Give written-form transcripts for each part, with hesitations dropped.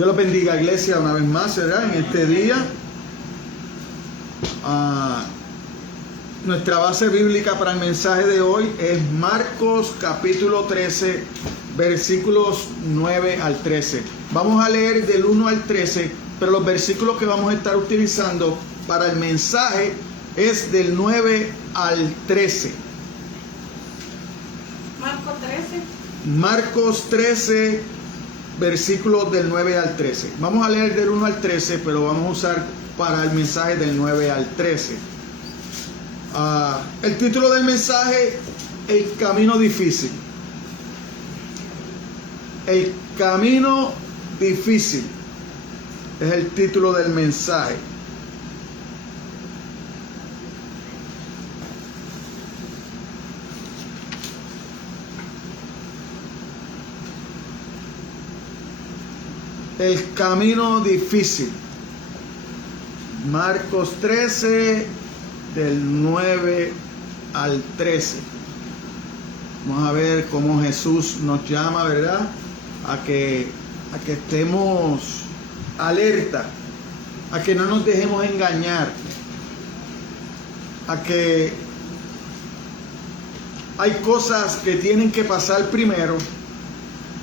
Dios los bendiga, iglesia, una vez más, ¿verdad? En este día. Nuestra base bíblica para el mensaje de hoy es Marcos capítulo 13, versículos 9 al 13. Vamos a leer del 1 al 13, pero los versículos que vamos a estar utilizando para el mensaje es del 9 al 13. Marcos 13, versículos del 9 al 13. Vamos a leer del 1 al 13, pero vamos a usar para el mensaje del 9 al 13. El título del mensaje: El camino difícil. El camino difícil es el título del mensaje. El camino difícil. Marcos 13, del 9 al 13. Vamos a ver cómo Jesús nos llama, ¿verdad? A que estemos alerta, a que no nos dejemos engañar, a que hay cosas que tienen que pasar primero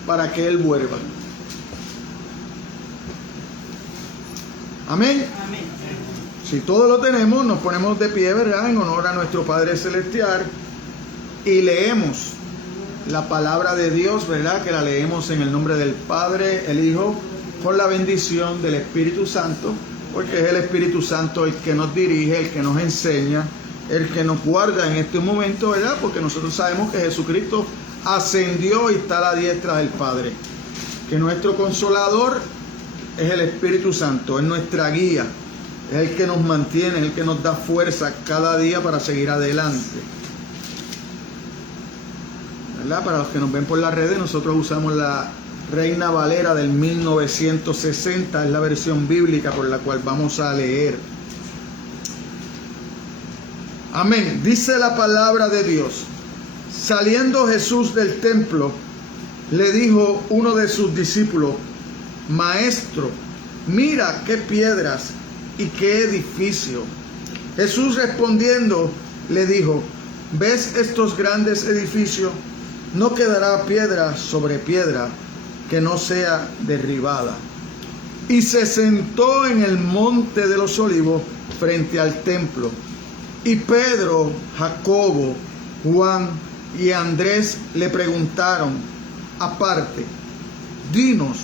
para que Él vuelva. Amén. Amén. Si todo lo tenemos, nos ponemos de pie, ¿verdad? En honor a nuestro Padre Celestial y leemos la palabra de Dios, ¿verdad? Que la leemos en el nombre del Padre, el Hijo, con la bendición del Espíritu Santo, porque es el Espíritu Santo el que nos dirige, el que nos enseña, el que nos guarda en este momento, ¿verdad? Porque nosotros sabemos que Jesucristo ascendió y está a la diestra del Padre. Que nuestro Consolador es el Espíritu Santo, es nuestra guía, es el que nos mantiene, es el que nos da fuerza cada día para seguir adelante. ¿Verdad? Para los que nos ven por las redes, nosotros usamos la Reina Valera del 1960, es la versión bíblica por la cual vamos a leer. Amén. Dice la palabra de Dios: saliendo Jesús del templo, le dijo uno de sus discípulos: Maestro, mira qué piedras y qué edificio. Jesús respondiendo le dijo: ¿ves estos grandes edificios? No quedará piedra sobre piedra que no sea derribada. Y se sentó en el monte de los olivos frente al templo. Y Pedro, Jacobo, Juan y Andrés le preguntaron aparte: dinos,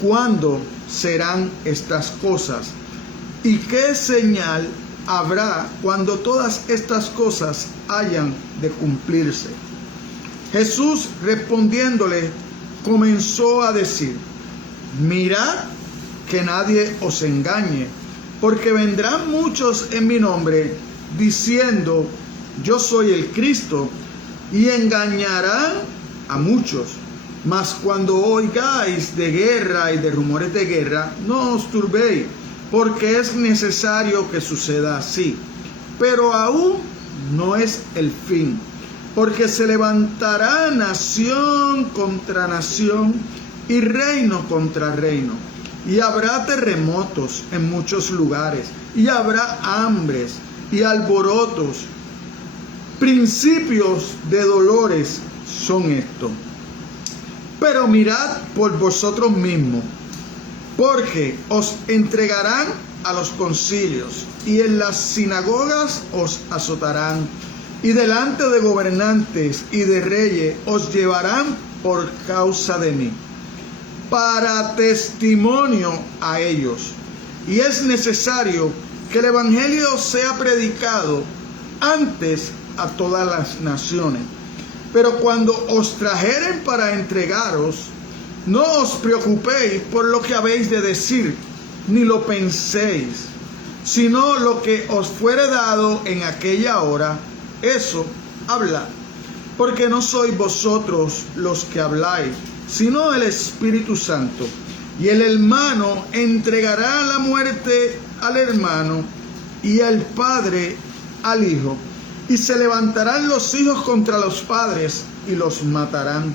¿cuándo serán estas cosas? ¿Y qué señal habrá cuando todas estas cosas hayan de cumplirse? Jesús respondiéndole comenzó a decir: mirad que nadie os engañe, porque vendrán muchos en mi nombre diciendo: yo soy el Cristo, y engañarán a muchos. Mas cuando oigáis de guerra y de rumores de guerra, no os turbéis, porque es necesario que suceda así. Pero aún no es el fin, porque se levantará nación contra nación y reino contra reino. Y habrá terremotos en muchos lugares, y habrá hambres y alborotos. Principios de dolores son estos. Pero mirad por vosotros mismos, porque os entregarán a los concilios, y en las sinagogas os azotarán, y delante de gobernantes y de reyes os llevarán por causa de mí, para testimonio a ellos. Y es necesario que el evangelio sea predicado antes a todas las naciones. Pero cuando os trajeren para entregaros, no os preocupéis por lo que habéis de decir, ni lo penséis, sino lo que os fuere dado en aquella hora, eso hablad. Porque no sois vosotros los que habláis, sino el Espíritu Santo. Y el hermano entregará la muerte al hermano, y el padre al hijo. Y se levantarán los hijos contra los padres y los matarán.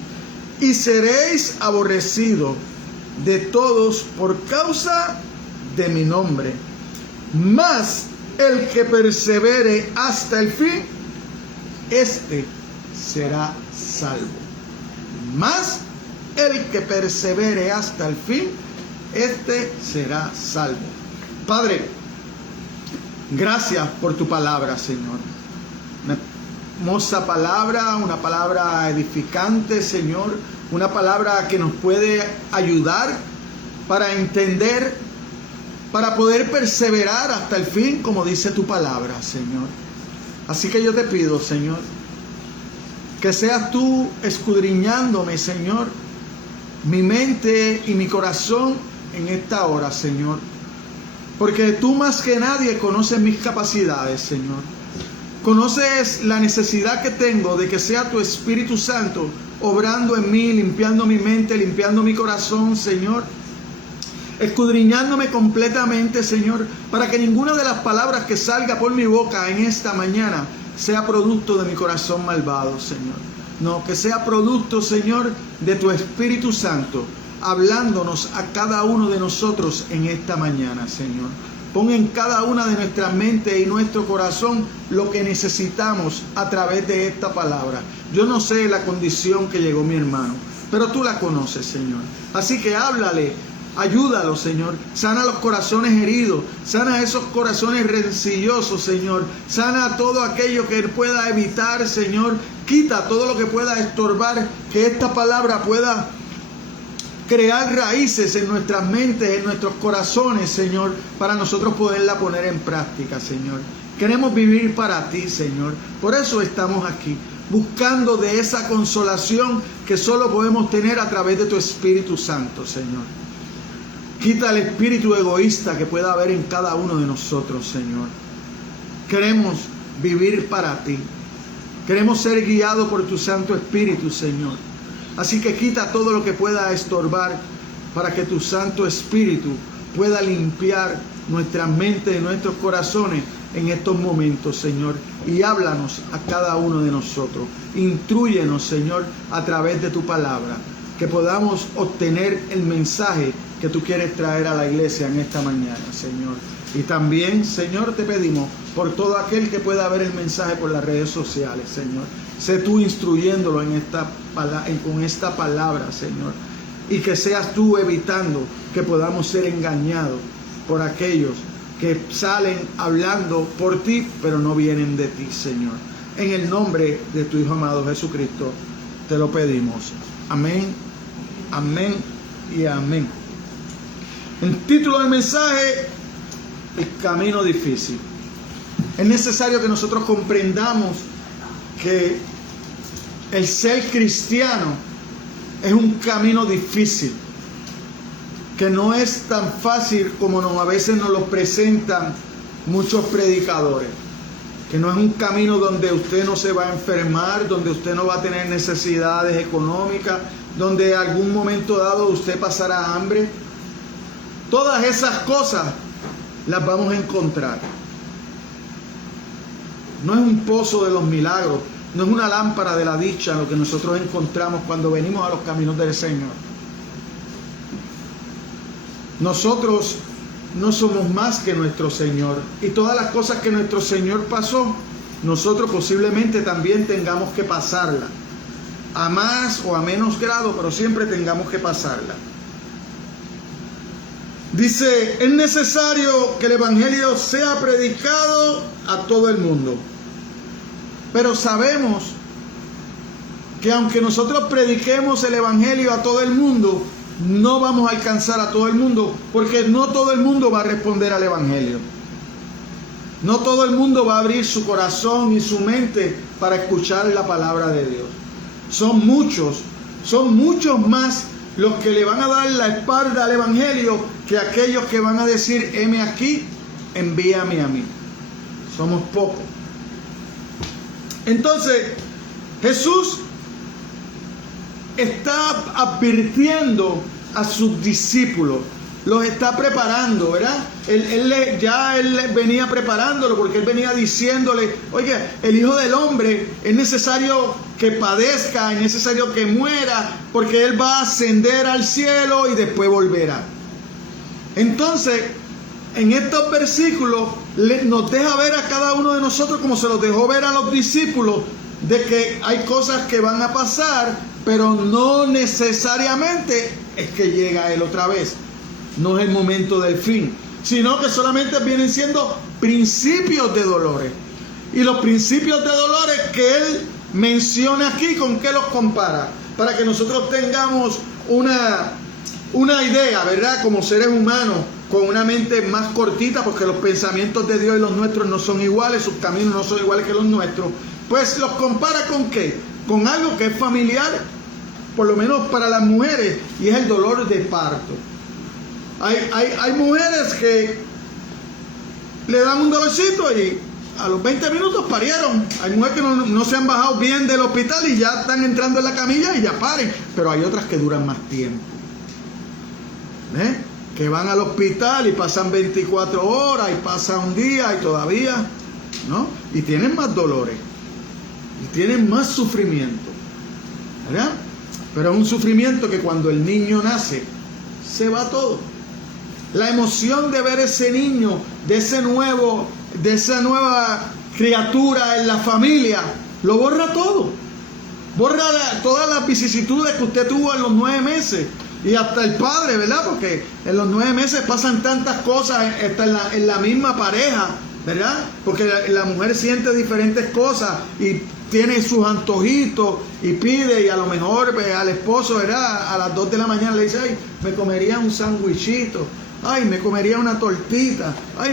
Y seréis aborrecidos de todos por causa de mi nombre. Mas el que persevere hasta el fin, este será salvo. Mas el que persevere hasta el fin, este será salvo. Padre, gracias por tu palabra, Señor. Una hermosa palabra, una palabra edificante, Señor. Una palabra que nos puede ayudar para entender, para poder perseverar hasta el fin, como dice tu palabra, Señor. Así que yo te pido, Señor, que seas tú escudriñándome, Señor, mi mente y mi corazón en esta hora, Señor. Porque tú más que nadie conoces mis capacidades, Señor. Conoces la necesidad que tengo de que sea tu Espíritu Santo obrando en mí, limpiando mi mente, limpiando mi corazón, Señor. Escudriñándome completamente, Señor, para que ninguna de las palabras que salga por mi boca en esta mañana sea producto de mi corazón malvado, Señor. No, que sea producto, Señor, de tu Espíritu Santo, hablándonos a cada uno de nosotros en esta mañana, Señor. Pon en cada una de nuestras mentes y nuestro corazón lo que necesitamos a través de esta palabra. Yo no sé la condición que llegó mi hermano, pero tú la conoces, Señor. Así que háblale, ayúdalo, Señor. Sana los corazones heridos, sana esos corazones rencillosos, Señor. Sana todo aquello que Él pueda evitar, Señor. Quita todo lo que pueda estorbar, que esta palabra pueda crear raíces en nuestras mentes, en nuestros corazones, Señor, para nosotros poderla poner en práctica, Señor. Queremos vivir para ti, Señor. Por eso estamos aquí, buscando de esa consolación que solo podemos tener a través de tu Espíritu Santo, Señor. Quita el espíritu egoísta que pueda haber en cada uno de nosotros, Señor. Queremos vivir para ti. Queremos ser guiados por tu Santo Espíritu, Señor. Así que quita todo lo que pueda estorbar para que tu Santo Espíritu pueda limpiar nuestras mentes y nuestros corazones en estos momentos, Señor. Y háblanos a cada uno de nosotros. Intrúyenos, Señor, a través de tu palabra. Que podamos obtener el mensaje que tú quieres traer a la iglesia en esta mañana, Señor. Y también, Señor, te pedimos por todo aquel que pueda ver el mensaje por las redes sociales, Señor. Sé tú instruyéndolo con esta palabra, Señor. Y que seas tú evitando que podamos ser engañados por aquellos que salen hablando por ti, pero no vienen de ti, Señor. En el nombre de tu Hijo amado Jesucristo, te lo pedimos. Amén, amén y amén. El título del mensaje: el camino difícil. Es necesario que nosotros comprendamos que el ser cristiano es un camino difícil, que no es tan fácil como a veces nos lo presentan muchos predicadores, que no es un camino donde usted no se va a enfermar, donde usted no va a tener necesidades económicas, donde en algún momento dado usted pasará hambre. Todas esas cosas las vamos a encontrar. No es un pozo de los milagros, no es una lámpara de la dicha lo que nosotros encontramos cuando venimos a los caminos del Señor. Nosotros no somos más que nuestro Señor, y todas las cosas que nuestro Señor pasó, nosotros posiblemente también tengamos que pasarla, a más o a menos grado, pero siempre tengamos que pasarla. Dice, es necesario que el Evangelio sea predicado a todo el mundo. Pero sabemos que aunque nosotros prediquemos el Evangelio a todo el mundo, no vamos a alcanzar a todo el mundo, porque no todo el mundo va a responder al Evangelio. No todo el mundo va a abrir su corazón y su mente para escuchar la palabra de Dios. Son muchos más los que le van a dar la espalda al Evangelio que aquellos que van a decir, heme aquí, envíame a mí. Somos pocos. Entonces, Jesús está advirtiendo a sus discípulos, los está preparando, ¿verdad? Él venía preparándolo, porque él venía diciéndole, oye, el Hijo del Hombre es necesario que padezca, es necesario que muera, porque Él va a ascender al cielo y después volverá. Entonces, en estos versículos nos deja ver a cada uno de nosotros, como se los dejó ver a los discípulos, de que hay cosas que van a pasar, pero no necesariamente es que llega Él otra vez. No es el momento del fin, sino que solamente vienen siendo principios de dolores. Y los principios de dolores que Él menciona aquí, ¿con qué los compara? Para que nosotros tengamos una idea, ¿verdad? Como seres humanos, con una mente más cortita, porque los pensamientos de Dios y los nuestros no son iguales, sus caminos no son iguales que los nuestros. Pues los compara ¿con qué? Con algo que es familiar, por lo menos para las mujeres, y es el dolor de parto. Hay mujeres que le dan un dolorcito y a los 20 minutos parieron. Hay mujeres que no se han bajado bien del hospital y ya están entrando en la camilla y ya paren. Pero hay otras que duran más tiempo, que van al hospital y pasan 24 horas y pasa un día y todavía, ¿no? Y tienen más dolores y tienen más sufrimiento, ¿verdad? Pero es un sufrimiento que cuando el niño nace se va todo. La emoción de ver ese niño, de esa nueva criatura en la familia, lo borra todo. Borra todas las vicisitudes que usted tuvo en los 9 meses. Y hasta el padre, ¿verdad? Porque en los 9 meses pasan tantas cosas, hasta en la misma pareja, ¿verdad? Porque la mujer siente diferentes cosas y tiene sus antojitos y pide, y a lo mejor al esposo, ¿verdad? A las 2 de la mañana le dice, ay, me comería un sandwichito, ay, me comería una tortita, ay,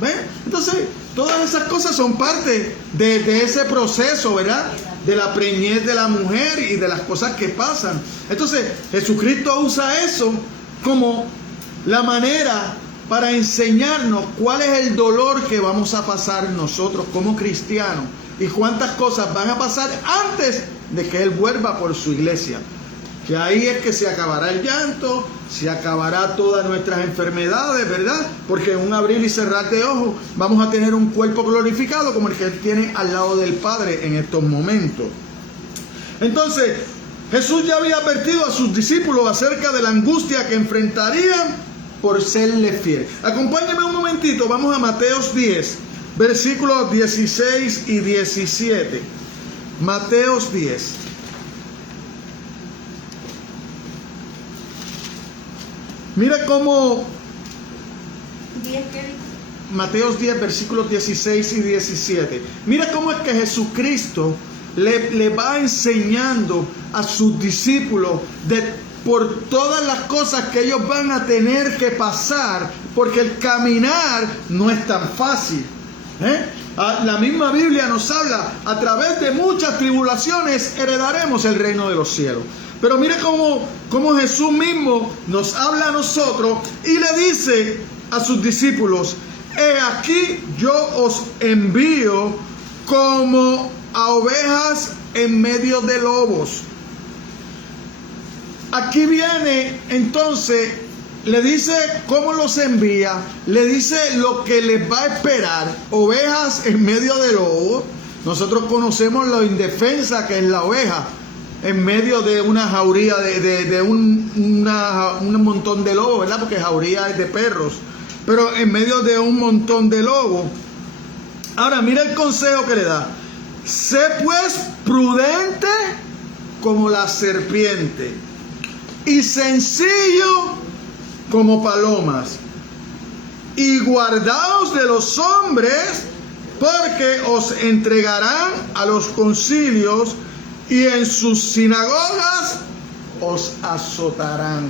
¿ven? Entonces, todas esas cosas son parte de ese proceso, ¿verdad? De la preñez de la mujer y de las cosas que pasan. Entonces, Jesucristo usa eso como la manera para enseñarnos cuál es el dolor que vamos a pasar nosotros como cristianos y cuántas cosas van a pasar antes de que Él vuelva por su iglesia. Que ahí es que se acabará el llanto, se acabará todas nuestras enfermedades, ¿verdad? Porque en un abrir y cerrar de ojos vamos a tener un cuerpo glorificado como el que Él tiene al lado del Padre en estos momentos. Entonces, Jesús ya había advertido a sus discípulos acerca de la angustia que enfrentarían por serle fiel. Acompáñenme un momentito, vamos a Mateos 10, versículos 16 y 17. Mateos 10. Mira cómo Mateos 10, versículos 16 y 17. Mira cómo es que Jesucristo le va enseñando a sus discípulos por todas las cosas que ellos van a tener que pasar, porque el caminar no es tan fácil. La misma Biblia nos habla, a través de muchas tribulaciones heredaremos el reino de los cielos. Pero mire cómo Jesús mismo nos habla a nosotros y le dice a sus discípulos, he aquí yo os envío como a ovejas en medio de lobos. Aquí viene entonces, le dice cómo los envía, le dice lo que les va a esperar, ovejas en medio de lobos. Nosotros conocemos lo indefensa que es la oveja, en medio de una jauría, de un montón de lobos, ¿verdad? Porque jauría es de perros, pero en medio de un montón de lobos. Ahora, mira el consejo que le da. Sé pues prudente como la serpiente y sencillo como palomas, y guardaos de los hombres, porque os entregarán a los concilios y en sus sinagogas os azotarán.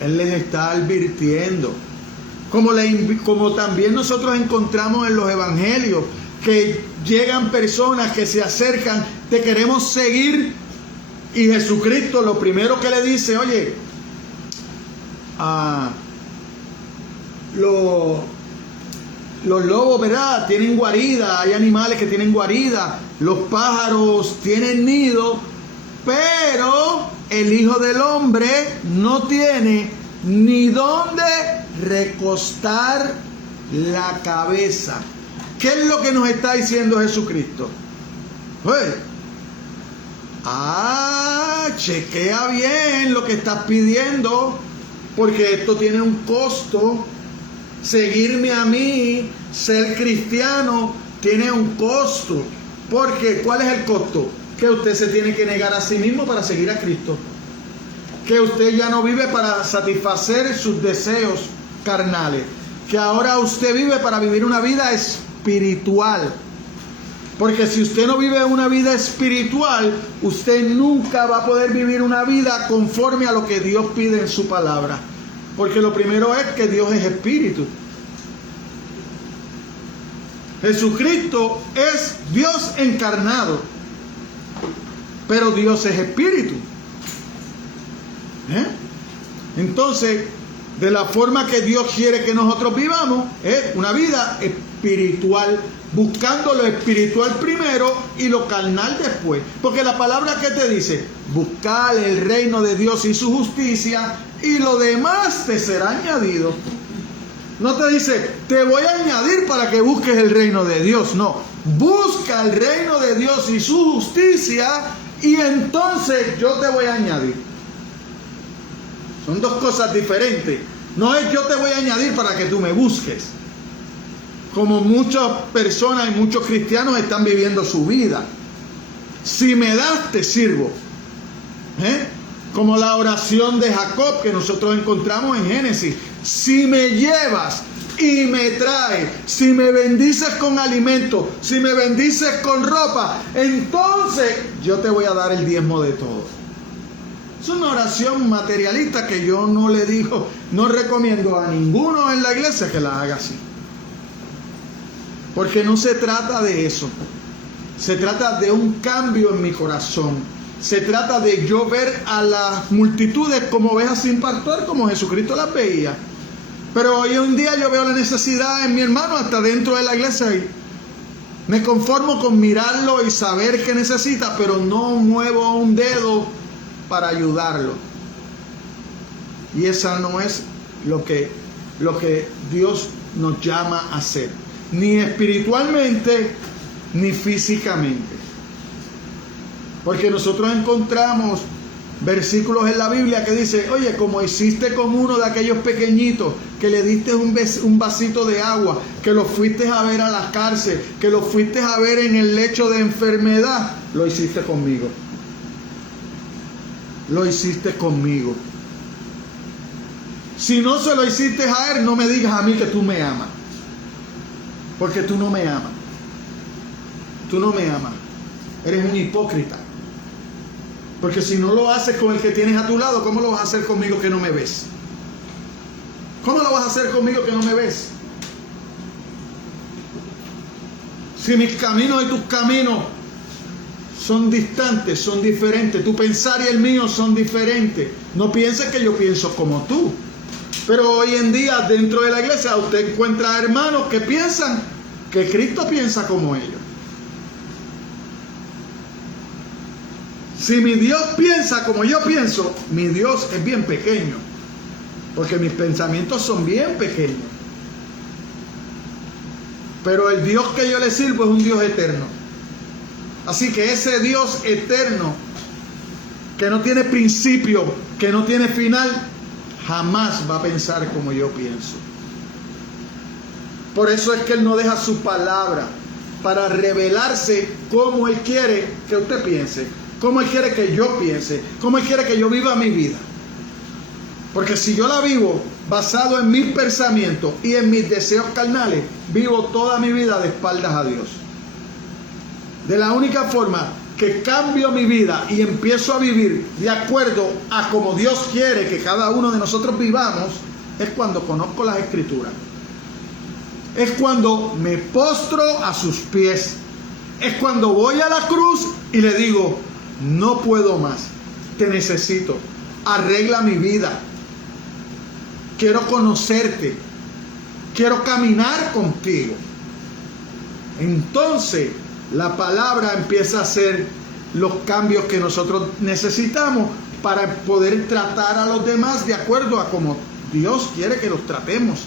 Él les está advirtiendo, como también nosotros encontramos en los evangelios, que llegan personas que se acercan, te queremos seguir, y Jesucristo lo primero que le dice, oye, los lobos, ¿verdad?, tienen guarida, hay animales que tienen guarida, los pájaros tienen nido, pero el Hijo del Hombre no tiene ni dónde recostar la cabeza. ¿Qué es lo que nos está diciendo Jesucristo? Pues, chequea bien lo que estás pidiendo, porque esto tiene un costo. Seguirme a mí, ser cristiano, tiene un costo. Porque, ¿cuál es el costo? Que usted se tiene que negar a sí mismo para seguir a Cristo. Que usted ya no vive para satisfacer sus deseos carnales. Que ahora usted vive para vivir una vida espiritual. Porque si usted no vive una vida espiritual, usted nunca va a poder vivir una vida conforme a lo que Dios pide en su palabra. Porque lo primero es que Dios es espíritu. Jesucristo es Dios encarnado, pero Dios es espíritu. Entonces, de la forma que Dios quiere que nosotros vivamos, es una vida espiritual, buscando lo espiritual primero y lo carnal después. Porque la palabra que te dice, buscar el reino de Dios y su justicia, y lo demás te será añadido. No te dice, te voy a añadir para que busques el reino de Dios. No, busca el reino de Dios y su justicia, y entonces yo te voy a añadir. Son dos cosas diferentes. No es yo te voy a añadir para que tú me busques, como muchas personas y muchos cristianos están viviendo su vida. Si me das, te sirvo. Como la oración de Jacob que nosotros encontramos en Génesis. Si me llevas y me traes, si me bendices con alimento, si me bendices con ropa, entonces yo te voy a dar el diezmo de todo. Es una oración materialista que yo no le digo, no recomiendo a ninguno en la iglesia que la haga así. Porque no se trata de eso. Se trata de un cambio en mi corazón. Se trata de yo ver a las multitudes como ovejas sin pastor, como Jesucristo las veía. Pero hoy en día yo veo la necesidad en mi hermano hasta dentro de la iglesia y me conformo con mirarlo y saber que necesita, pero no muevo un dedo para ayudarlo. Y esa no es lo que Dios nos llama a hacer, ni espiritualmente ni físicamente. Porque nosotros encontramos versículos en la Biblia que dice, oye, como hiciste con uno de aquellos pequeñitos, que le diste un vasito de agua, que lo fuiste a ver a la cárcel, que lo fuiste a ver en el lecho de enfermedad, lo hiciste conmigo. Lo hiciste conmigo. Si no se lo hiciste a él, no me digas a mí que tú me amas. Porque tú no me amas. Tú no me amas. Eres un hipócrita. Porque si no lo haces con el que tienes a tu lado, ¿cómo lo vas a hacer conmigo que no me ves? ¿Cómo lo vas a hacer conmigo que no me ves? Si mis caminos y tus caminos son distantes, son diferentes, tu pensar y el mío son diferentes. No pienses que yo pienso como tú. Pero hoy en día dentro de la iglesia usted encuentra hermanos que piensan que Cristo piensa como ellos. Si mi Dios piensa como yo pienso, mi Dios es bien pequeño. Porque mis pensamientos son bien pequeños. Pero el Dios que yo le sirvo es un Dios eterno. Así que ese Dios eterno, que no tiene principio, que no tiene final, jamás va a pensar como yo pienso. Por eso es que Él no deja su palabra para revelarse como Él quiere que usted piense, como Él quiere que yo piense, como Él quiere que yo viva mi vida. Porque si yo la vivo basado en mis pensamientos y en mis deseos carnales, vivo toda mi vida de espaldas a Dios. De la única forma que cambio mi vida y empiezo a vivir de acuerdo a como Dios quiere que cada uno de nosotros vivamos, es cuando conozco las Escrituras. Es cuando me postro a sus pies. Es cuando voy a la cruz y le digo, no puedo más, te necesito, arregla mi vida. Quiero conocerte, quiero caminar contigo. Entonces la palabra empieza a hacer los cambios que nosotros necesitamos para poder tratar a los demás de acuerdo a como Dios quiere que los tratemos.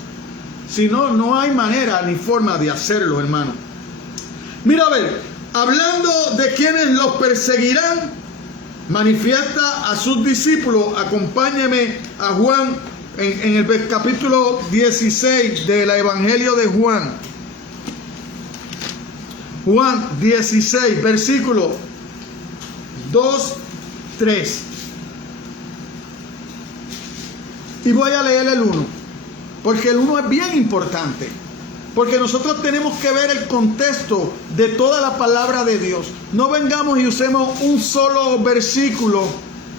Si no, no hay manera ni forma de hacerlo, hermano. Mira, a ver, hablando de quienes los perseguirán, manifiesta a sus discípulos. Acompáñeme a Juan en el capítulo 16 del Evangelio de Juan. Juan 16, versículo 2, 3. Y voy a leer el 1, porque el 1 es bien importante. Porque nosotros tenemos que ver el contexto de toda la palabra de Dios. No vengamos y usemos un solo versículo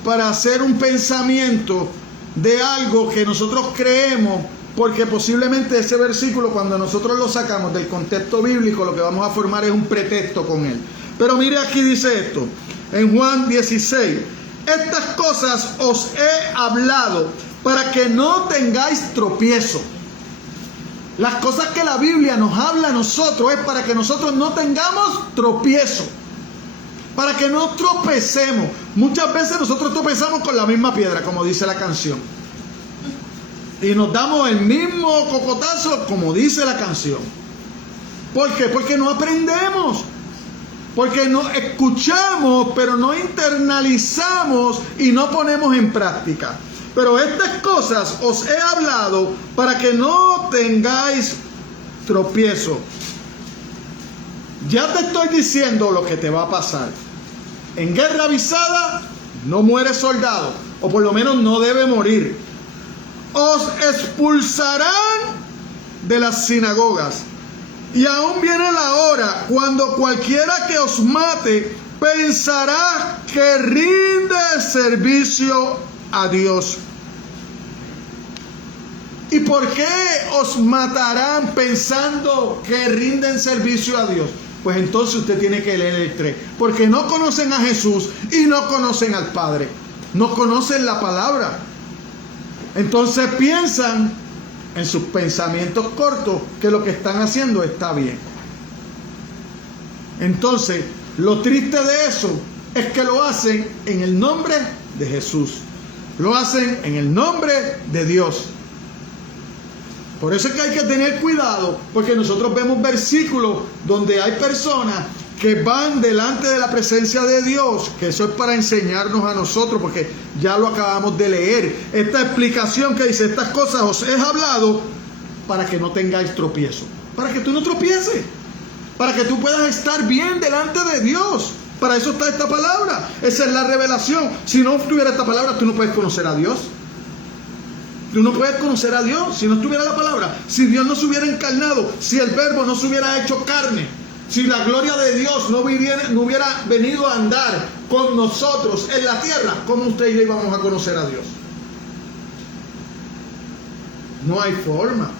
para hacer un pensamiento de algo que nosotros creemos, porque posiblemente ese versículo, cuando nosotros lo sacamos del contexto bíblico, lo que vamos a formar es un pretexto con él. Pero mire, aquí dice esto, en Juan 16: estas cosas os he hablado para que no tengáis tropiezo. Las cosas que la Biblia nos habla a nosotros es para que nosotros no tengamos tropiezo, para que no tropecemos. Muchas veces nosotros tropezamos con la misma piedra, como dice la canción, y nos damos el mismo cocotazo, como dice la canción. ¿Por qué? Porque no aprendemos, porque no escuchamos, pero no internalizamos y no ponemos en práctica. Pero estas cosas os he hablado para que no tengáis tropiezo. Ya te estoy diciendo lo que te va a pasar. En guerra avisada no muere soldado, o por lo menos no debe morir. Os expulsarán de las sinagogas, y aún viene la hora cuando cualquiera que os mate pensará que rinde servicio a Dios. ¿Y por qué os matarán pensando que rinden servicio a Dios? Pues entonces usted tiene que leer el 3. Porque no conocen a Jesús y no conocen al Padre. No conocen la palabra. Entonces piensan en sus pensamientos cortos que lo que están haciendo está bien. Entonces, lo triste de eso es que lo hacen en el nombre de Jesús. Lo hacen en el nombre de Dios. Por eso es que hay que tener cuidado, porque nosotros vemos versículos donde hay personas que van delante de la presencia de Dios, que eso es para enseñarnos a nosotros, porque ya lo acabamos de leer. Esta explicación que dice: estas cosas os he hablado para que no tengáis tropiezo. Para que tú no tropieces, para que tú puedas estar bien delante de Dios. Para eso está esta palabra. Esa es la revelación. Si no estuviera esta palabra, tú no puedes conocer a Dios. Tú no puedes conocer a Dios si no estuviera la palabra. Si Dios no se hubiera encarnado, si el verbo no se hubiera hecho carne, si la gloria de Dios no hubiera venido a andar con nosotros en la tierra, ¿cómo usted y yo íbamos a conocer a Dios? No hay forma.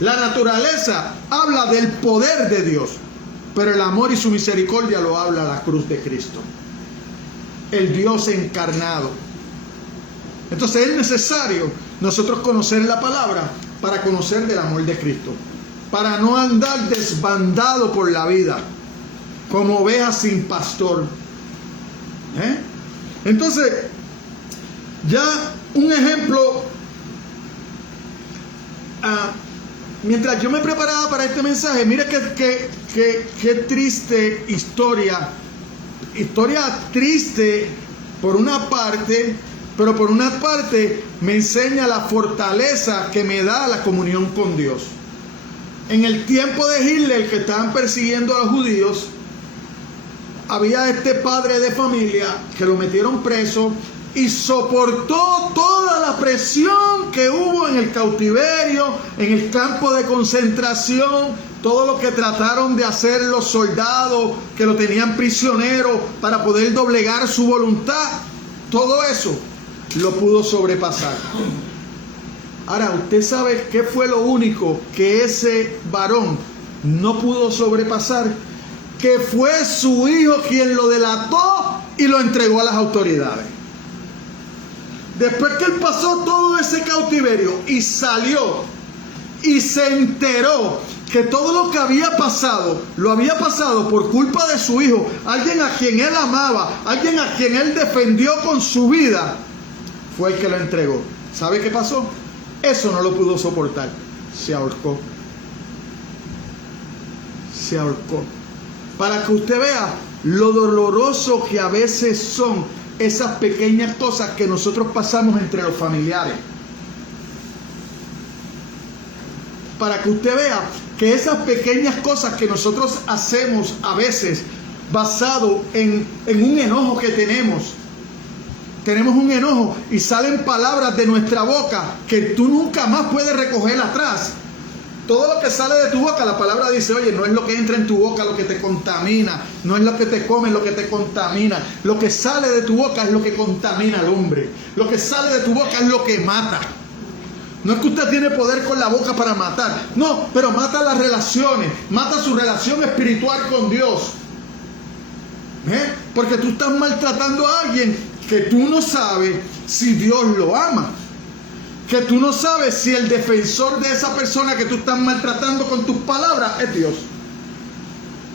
La naturaleza habla del poder de Dios, pero el amor y su misericordia lo habla la cruz de Cristo, el Dios encarnado. Entonces es necesario nosotros conocer la palabra para conocer del amor de Cristo, para no andar desbandado por la vida como ovejas sin pastor. Entonces, ya un ejemplo, mientras yo me preparaba para este mensaje, mira qué triste historia triste por una parte, pero por una parte me enseña la fortaleza que me da la comunión con Dios. En el tiempo de Hitler, que estaban persiguiendo a los judíos, había este padre de familia que lo metieron preso y soportó toda la presión que hubo en el cautiverio, en el campo de concentración, todo lo que trataron de hacer los soldados que lo tenían prisionero para poder doblegar su voluntad. Todo eso lo pudo sobrepasar. Ahora, usted sabe qué fue lo único que ese varón no pudo sobrepasar, que fue su hijo quien lo delató y lo entregó a las autoridades. Después que él pasó todo ese cautiverio y salió y se enteró que todo lo que había pasado, lo había pasado por culpa de su hijo, alguien a quien él amaba, alguien a quien él defendió con su vida, fue el que lo entregó. ¿Sabe qué pasó? Eso no lo pudo soportar. se ahorcó. Se ahorcó. Para que usted vea lo doloroso que a veces son esas pequeñas cosas que nosotros pasamos entre los familiares. Para que usted vea que esas pequeñas cosas que nosotros hacemos a veces basado en un enojo que tenemos un enojo y salen palabras de nuestra boca que tú nunca más puedes recoger atrás. Todo lo que sale de tu boca, la palabra dice, oye, no es lo que entra en tu boca lo que te contamina, no es lo que te comes lo que te contamina. Lo que sale de tu boca es lo que contamina al hombre. Lo que sale de tu boca es lo que mata. No es que usted tiene poder con la boca para matar, no, pero mata las relaciones, mata su relación espiritual con Dios. Porque tú estás maltratando a alguien que tú no sabes si Dios lo ama. Que tú no sabes si el defensor de esa persona que tú estás maltratando con tus palabras es Dios.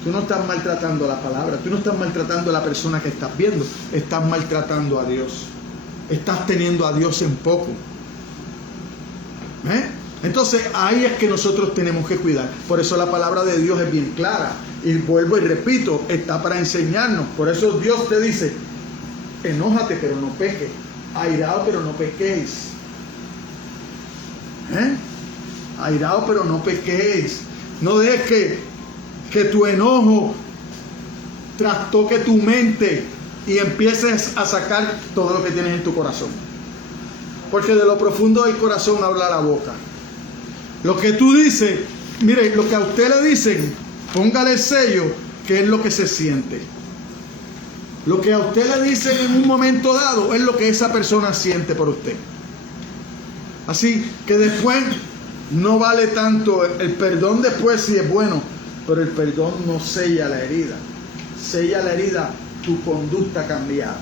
Tú no estás maltratando la palabra, tú no estás maltratando a la persona que estás viendo, estás maltratando a Dios. Estás teniendo a Dios en poco. Entonces ahí es que nosotros tenemos que cuidar. Por eso la palabra de Dios es bien clara. Y vuelvo y repito, está para enseñarnos. Por eso Dios te dice, enójate pero no peques, airado pero no pequéis. Airado pero no pequéis. No dejes que tu enojo trastoque tu mente y empieces a sacar todo lo que tienes en tu corazón. Porque de lo profundo del corazón habla la boca. Lo que tú dices, mire, lo que a usted le dicen, póngale el sello, que es lo que se siente. Lo que a usted le dicen en un momento dado es lo que esa persona siente por usted. Así que después no vale tanto, el perdón después sí es bueno, pero el perdón no sella la herida. Sella la herida tu conducta cambiada.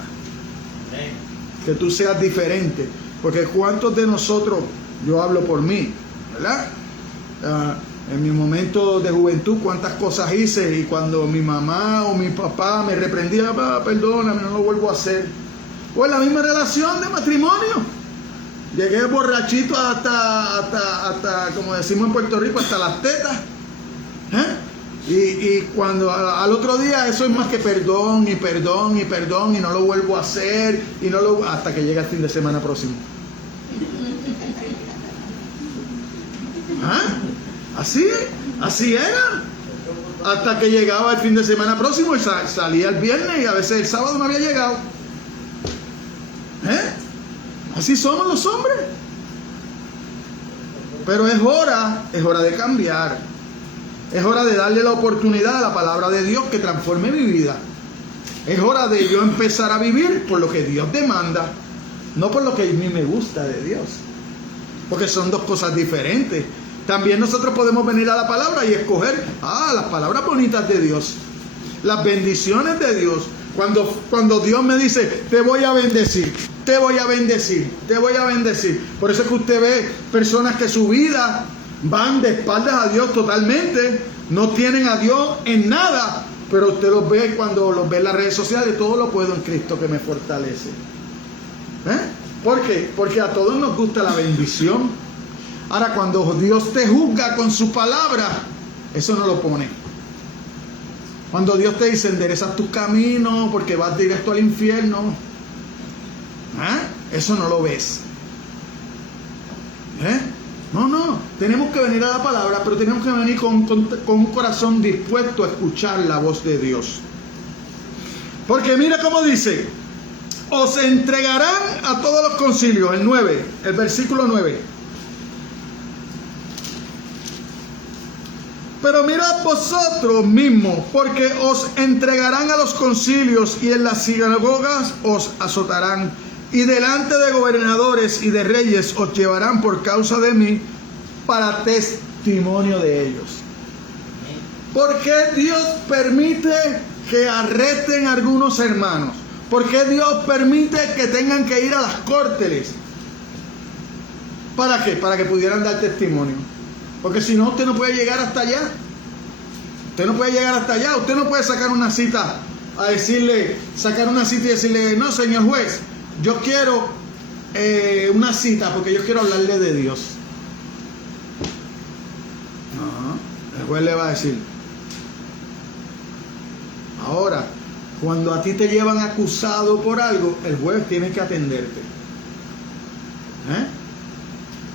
Que tú seas diferente. Porque cuántos de nosotros, yo hablo por mí, ¿verdad? En mi momento de juventud, cuántas cosas hice, y cuando mi mamá o mi papá me reprendía, perdóname, no lo vuelvo a hacer. O en la misma relación de matrimonio. Llegué borrachito hasta, como decimos en Puerto Rico, hasta las tetas. Y cuando al otro día eso es más que perdón y perdón y perdón y no lo vuelvo a hacer hasta que llega el fin de semana próximo. Así era. Hasta que llegaba el fin de semana próximo y salía el viernes y a veces el sábado no había llegado. Así somos los hombres. Pero es hora de cambiar. Es hora de darle la oportunidad a la palabra de Dios que transforme mi vida. Es hora de yo empezar a vivir por lo que Dios demanda, no por lo que a mí me gusta de Dios. Porque son dos cosas diferentes. También nosotros podemos venir a la palabra y escoger las palabras bonitas de Dios, las bendiciones de Dios. Cuando Dios me dice, te voy a bendecir, te voy a bendecir, te voy a bendecir. Por eso es que usted ve personas que su vida van de espaldas a Dios totalmente, no tienen a Dios en nada, pero usted los ve cuando los ve en las redes sociales, todo lo puedo en Cristo que me fortalece. ¿Por qué? Porque a todos nos gusta la bendición. Ahora, cuando Dios te juzga con su palabra, eso no lo pone. Cuando Dios te dice, enderezas tus caminos porque vas directo al infierno, eso no lo ves. No, tenemos que venir a la palabra, pero tenemos que venir con un corazón dispuesto a escuchar la voz de Dios. Porque mira cómo dice, os entregarán a todos los concilios, el versículo 9. Pero mirad vosotros mismos, porque os entregarán a los concilios y en las sinagogas os azotarán. Y delante de gobernadores y de reyes os llevarán por causa de mí para testimonio de ellos. ¿Por qué Dios permite que arresten a algunos hermanos? ¿Por qué Dios permite que tengan que ir a las córteles? ¿Para qué? Para que pudieran dar testimonio. Porque si no, usted no puede llegar hasta allá. Usted no puede llegar hasta allá. Usted no puede sacar una cita y decirle, no, señor juez, yo quiero una cita porque yo quiero hablarle de Dios. No, el juez le va a decir, ahora, cuando a ti te llevan acusado por algo, el juez tiene que atenderte.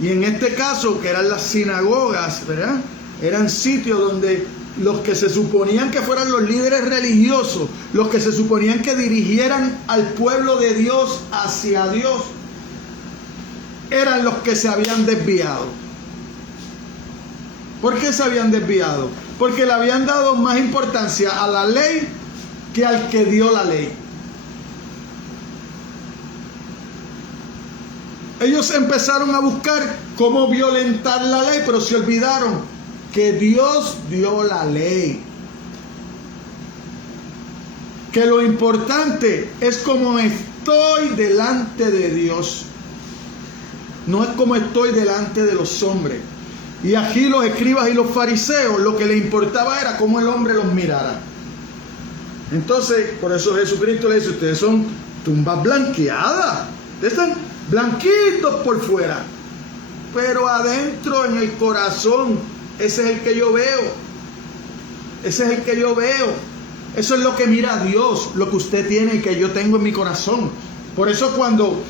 Y en este caso, que eran las sinagogas, ¿verdad? Eran sitios donde los que se suponían que fueran los líderes religiosos, los que se suponían que dirigieran al pueblo de Dios hacia Dios, eran los que se habían desviado. ¿Por qué se habían desviado? Porque le habían dado más importancia a la ley que al que dio la ley. Ellos empezaron a buscar cómo violentar la ley, pero se olvidaron que Dios dio la ley. Que lo importante es cómo estoy delante de Dios. No es como estoy delante de los hombres. Y aquí los escribas y los fariseos, lo que les importaba era cómo el hombre los mirara. Entonces, por eso Jesucristo le dice, ustedes son tumbas blanqueadas. Ustedes están blanquitos por fuera, pero adentro, en el corazón, ese es el que yo veo. Ese es el que yo veo. Eso es lo que mira Dios, lo que usted tiene y que yo tengo en mi corazón. Por eso cuando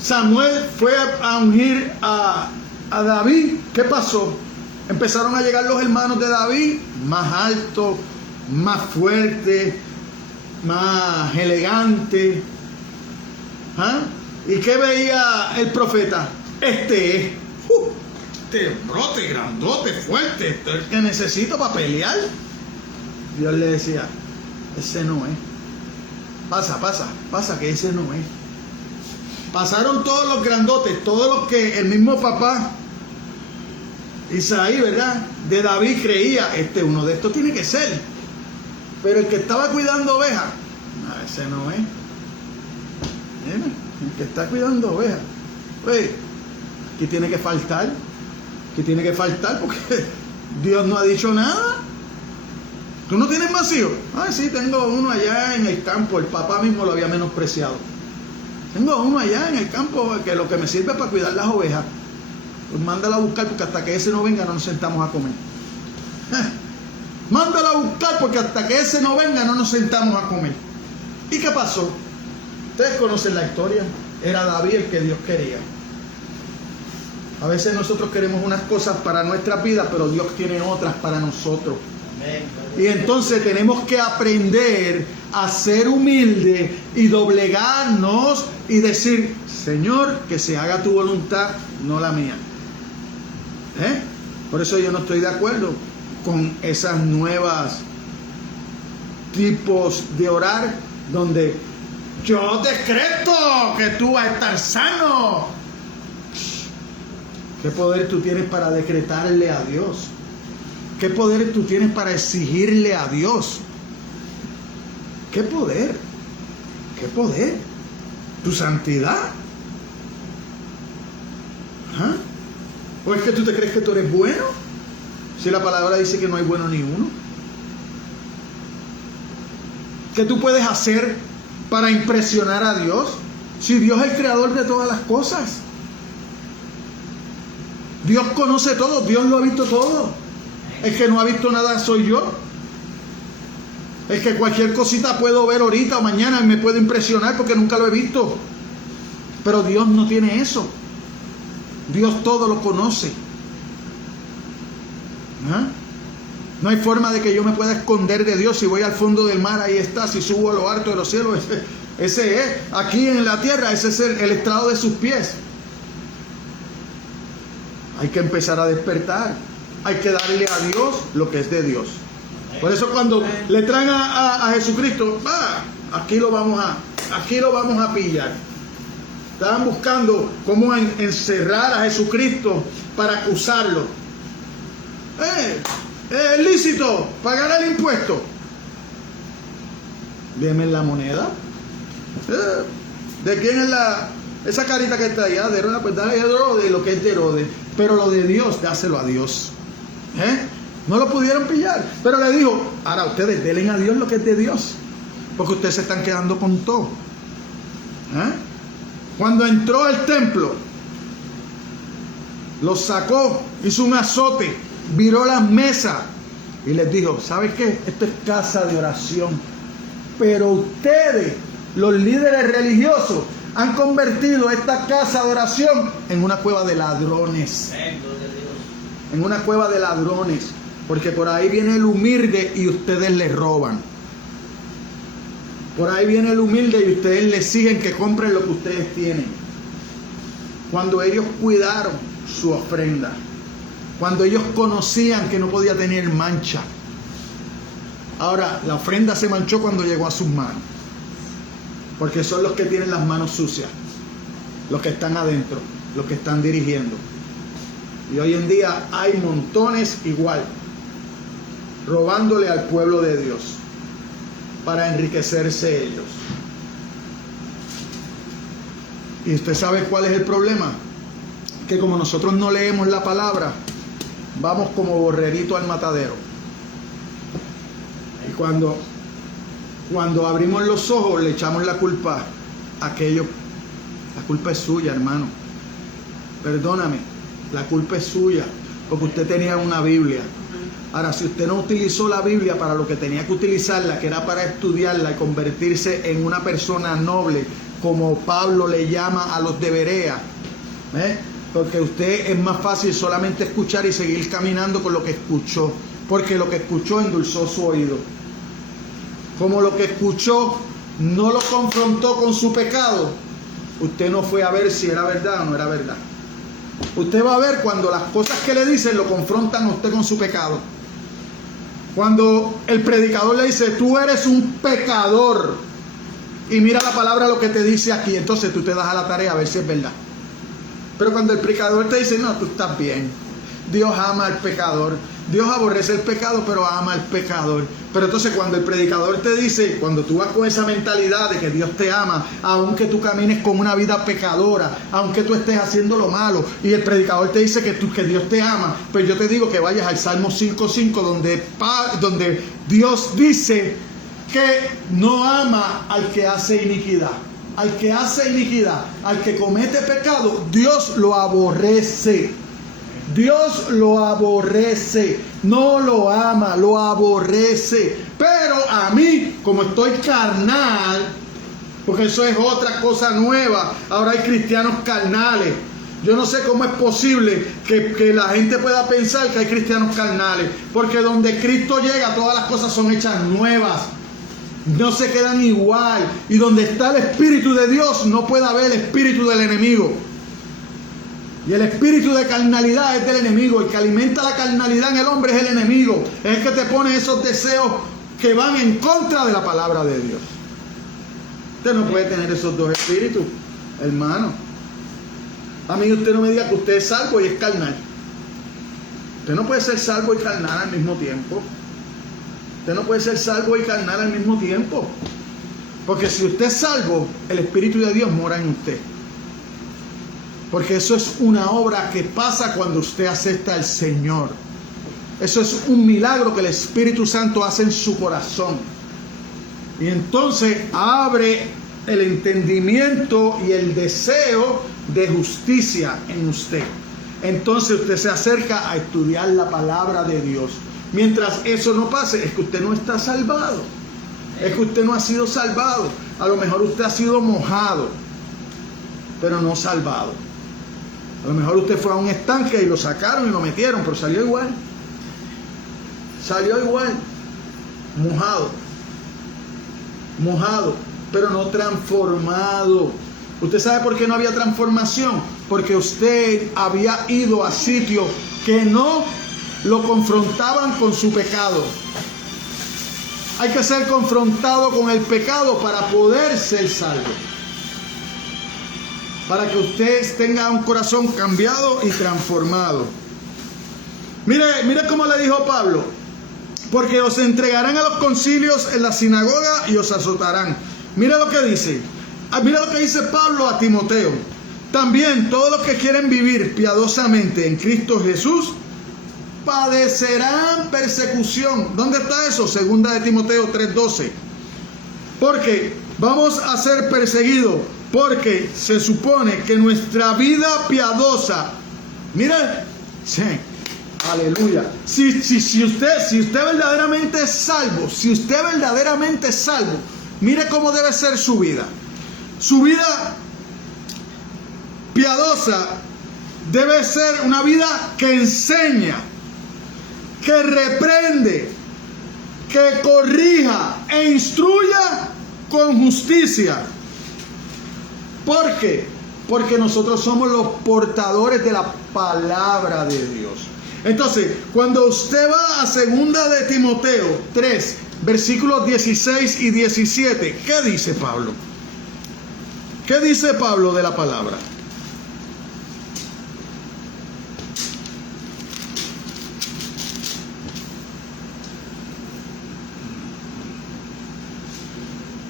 Samuel fue a ungir a David, ¿qué pasó? Empezaron a llegar los hermanos de David, más altos, más fuertes, más elegantes. ¿Y qué veía el profeta? Este es brote, grandote, fuerte, esto es el que necesito para pelear. Dios le decía, ese no es. Pasa que ese no es. Pasaron todos los grandotes, todos los que el mismo papá Isaí, ¿verdad? De David creía, uno de estos tiene que ser. Pero el que estaba cuidando ovejas, no, ese no es. El que está cuidando ovejas, pues, aquí tiene que faltar. Aquí tiene que faltar porque Dios no ha dicho nada. ¿Tú no tienes más hijos? Ah, sí, tengo uno allá en el campo. El papá mismo lo había menospreciado. Tengo uno allá en el campo que lo que me sirve para cuidar las ovejas. Pues mándalo a buscar porque hasta que ese no venga no nos sentamos a comer. Mándalo a buscar porque hasta que ese no venga no nos sentamos a comer. ¿Y qué pasó? Ustedes conocen la historia. Era David el que Dios quería. A veces nosotros queremos unas cosas para nuestras vidas, pero Dios tiene otras para nosotros. Y entonces tenemos que aprender a ser humildes y doblegarnos y decir, Señor, que se haga tu voluntad, no la mía. Por eso yo no estoy de acuerdo con esas nuevas tipos de orar donde yo decreto que tú vas a estar sano. ¿Qué poder tú tienes para decretarle a Dios? ¿Qué poder tú tienes para exigirle a Dios? ¿Qué poder? ¿Qué poder? ¿Tu santidad? ¿O es que tú te crees que tú eres bueno? Si la palabra dice que no hay bueno ni uno. ¿Qué tú puedes hacer para impresionar a Dios? Si Dios es el creador de todas las cosas. Dios conoce todo, Dios lo ha visto todo. El que no ha visto nada soy yo. El que cualquier cosita puedo ver ahorita o mañana y me puede impresionar porque nunca lo he visto. Pero Dios no tiene eso. Dios todo lo conoce. No hay forma de que yo me pueda esconder de Dios. Si voy al fondo del mar, ahí está. Si subo a lo alto de los cielos, ese es. Aquí en la tierra, ese es el estrado de sus pies. Hay que empezar a despertar. Hay que darle a Dios lo que es de Dios. Por eso cuando le traen a Jesucristo, aquí lo vamos a pillar. Estaban buscando cómo encerrar a Jesucristo para acusarlo. Es lícito pagar el impuesto. Deme la moneda. ¿De quién es esa carita que está allá? De Herodes, pues dale de lo que es de Herodes. Pero lo de Dios, dáselo a Dios. No lo pudieron pillar. Pero le dijo, ahora ustedes denle a Dios lo que es de Dios. Porque ustedes se están quedando con todo. Cuando entró al templo, los sacó, hizo un azote viró las mesas y les dijo, ¿sabes qué? Esto es casa de oración. Pero ustedes, los líderes religiosos, han convertido esta casa de oración en una cueva de ladrones. En una cueva de ladrones. Porque por ahí viene el humilde y ustedes le roban. Por ahí viene el humilde y ustedes le siguen que compren lo que ustedes tienen. Cuando ellos cuidaron su ofrenda. Cuando ellos conocían que no podía tener mancha. Ahora, la ofrenda se manchó cuando llegó a sus manos. Porque son los que tienen las manos sucias. Los que están adentro. Los que están dirigiendo. Y hoy en día hay montones igual. Robándole al pueblo de Dios. Para enriquecerse ellos. ¿Y usted sabe cuál es el problema? Que como nosotros no leemos la palabra, vamos como borrerito al matadero. Y cuando abrimos los ojos, le echamos la culpa a aquello. La culpa es suya, hermano. Perdóname, la culpa es suya, porque usted tenía una Biblia. Ahora, si usted no utilizó la Biblia para lo que tenía que utilizarla, que era para estudiarla y convertirse en una persona noble, como Pablo le llama a los de Berea, porque usted es más fácil solamente escuchar y seguir caminando con lo que escuchó, porque lo que escuchó endulzó su oído. Como lo que escuchó no lo confrontó con su pecado, usted no fue a ver si era verdad o no era verdad. Usted va a ver cuando las cosas que le dicen lo confrontan a usted con su pecado. Cuando el predicador le dice, tú eres un pecador, y mira la palabra lo que te dice aquí, entonces tú te das a la tarea a ver si es verdad. Pero cuando el predicador te dice, no, tú estás bien, Dios ama al pecador, Dios aborrece el pecado, pero ama al pecador. Pero entonces cuando el predicador te dice, cuando tú vas con esa mentalidad de que Dios te ama, aunque tú camines con una vida pecadora, aunque tú estés haciendo lo malo, y el predicador te dice que Dios te ama, pues yo te digo que vayas al Salmo 5:5, donde Dios dice que no ama al que hace iniquidad. Al que hace iniquidad, al que comete pecado, Dios lo aborrece. Dios lo aborrece, no lo ama, lo aborrece. Pero a mí, como estoy carnal, porque eso es otra cosa nueva, ahora hay cristianos carnales. Yo no sé cómo es posible que la gente pueda pensar que hay cristianos carnales, porque donde Cristo llega todas las cosas son hechas nuevas, no se quedan igual. Y donde está el Espíritu de Dios no puede haber el espíritu del enemigo. Y el espíritu de carnalidad es del enemigo. El que alimenta la carnalidad en el hombre es el enemigo. Es el que te pone esos deseos que van en contra de la palabra de Dios. Usted no puede tener esos dos espíritus, hermano. A mí usted no me diga que usted es salvo y es carnal. Usted no puede ser salvo y carnal al mismo tiempo. Usted no puede ser salvo y carnal al mismo tiempo. Porque si usted es salvo, el Espíritu de Dios mora en usted. Porque eso es una obra que pasa cuando usted acepta al Señor. Eso es un milagro que el Espíritu Santo hace en su corazón. Y entonces abre el entendimiento y el deseo de justicia en usted. Entonces usted se acerca a estudiar la palabra de Dios. Mientras eso no pase, es que usted no está salvado. Es que usted no ha sido salvado. A lo mejor usted ha sido mojado, pero no salvado. A lo mejor usted fue a un estanque y lo sacaron y lo metieron, pero salió igual. Salió igual. Mojado, pero no transformado. ¿Usted sabe por qué no había transformación? Porque usted había ido a sitios que no lo confrontaban con su pecado. Hay que ser confrontado con el pecado para poder ser salvo. Para que usted tenga un corazón cambiado y transformado. Mire cómo le dijo Pablo. Porque os entregarán a los concilios en la sinagoga y os azotarán. Mira lo que dice. Mira lo que dice Pablo a Timoteo. También todos los que quieren vivir piadosamente en Cristo Jesús padecerán persecución. ¿Dónde está eso? Segunda de Timoteo 3:12. Porque vamos a ser perseguidos, porque se supone que nuestra vida piadosa, mire, sí, Aleluya. Si usted verdaderamente es salvo, mire cómo debe ser su vida. Su vida piadosa debe ser una vida que enseña, que reprende, que corrija e instruya con justicia. ¿Por qué? Porque nosotros somos los portadores de la palabra de Dios. Entonces, cuando usted va a 2 de Timoteo 3, versículos 16 y 17, ¿qué dice Pablo? ¿Qué dice Pablo de la palabra?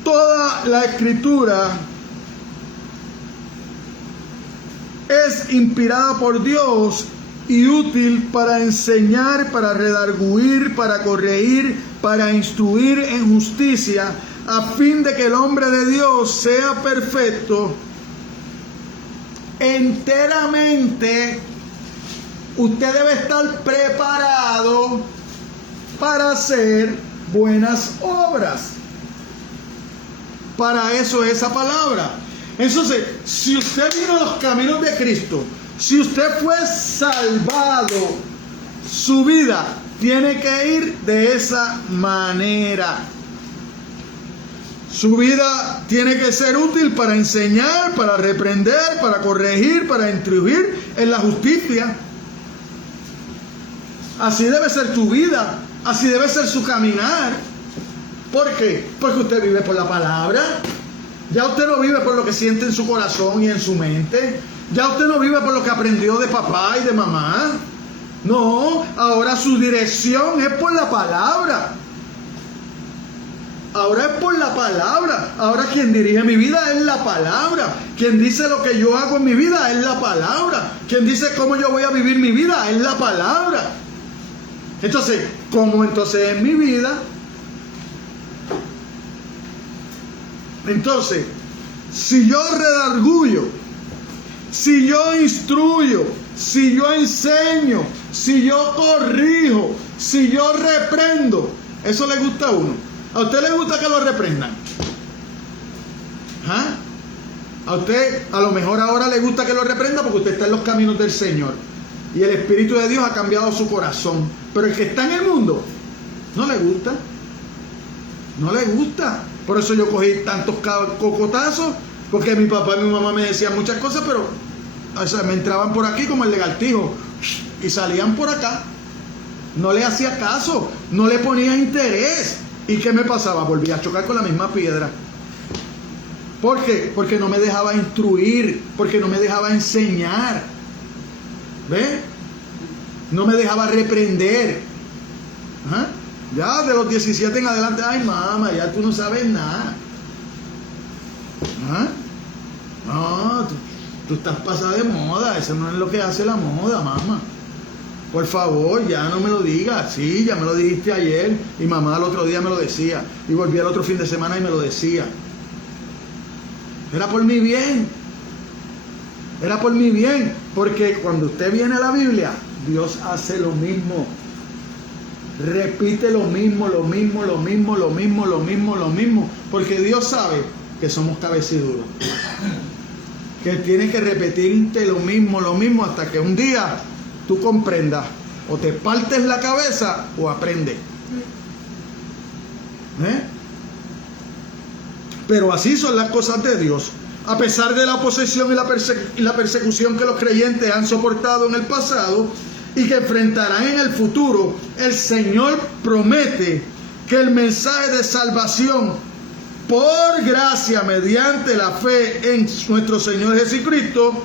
Toda la escritura es inspirada por Dios y útil para enseñar, para redarguir, para corregir, para instruir en justicia, a fin de que el hombre de Dios sea perfecto, enteramente. Usted debe estar preparado para hacer buenas obras. Para eso es esa palabra. Entonces, si usted vino a los caminos de Cristo, si usted fue salvado, su vida tiene que ir de esa manera. Su vida tiene que ser útil para enseñar, para reprender, para corregir, para instruir en la justicia. Así debe ser tu vida, así debe ser su caminar. ¿Por qué? Porque usted vive por la palabra. Ya usted no vive por lo que siente en su corazón y en su mente. Ya usted no vive por lo que aprendió de papá y de mamá. No, ahora su dirección es por la palabra. Ahora es por la palabra. Ahora quien dirige mi vida es la palabra. Quien dice lo que yo hago en mi vida es la palabra. Quien dice cómo yo voy a vivir mi vida es la palabra. Entonces, ¿cómo entonces es mi vida? Entonces, si yo redarguyo, si yo instruyo, si yo enseño, si yo corrijo, si yo reprendo, ¿eso le gusta a uno? ¿A usted le gusta que lo reprendan? ¿Ah? A usted a lo mejor ahora le gusta que lo reprenda porque usted está en los caminos del Señor y el Espíritu de Dios ha cambiado su corazón. Pero el que está en el mundo no le gusta. No le gusta. Por eso yo cogí tantos cocotazos, porque mi papá y mi mamá me decían muchas cosas, pero o sea, me entraban por aquí como el lagartijo y salían por acá. No le hacía caso, no le ponía interés. ¿Y qué me pasaba? Volvía a chocar con la misma piedra. ¿Por qué? Porque no me dejaba instruir, porque no me dejaba enseñar. ¿Ve? No me dejaba reprender. ¿Ah? Ya de los 17 en adelante, ay mamá, ya tú no sabes nada. ¿Ah? No, tú estás pasada de moda, eso no es lo que hace la moda, mamá. Por favor, ya no me lo digas. Sí, ya me lo dijiste ayer y mamá el otro día me lo decía. Y volví al otro fin de semana y me lo decía. Era por mi bien. Era por mi bien. Porque cuando usted viene a la Biblia, Dios hace lo mismo. Repite lo mismo. Porque Dios sabe que somos cabeciduros. Que tiene que repetirte lo mismo hasta que un día tú comprendas. O te partes la cabeza o aprendes. Pero así son las cosas de Dios. A pesar de la oposición y la persecución que los creyentes han soportado en el pasado y que enfrentarán en el futuro, el Señor promete que el mensaje de salvación por gracia mediante la fe en nuestro Señor Jesucristo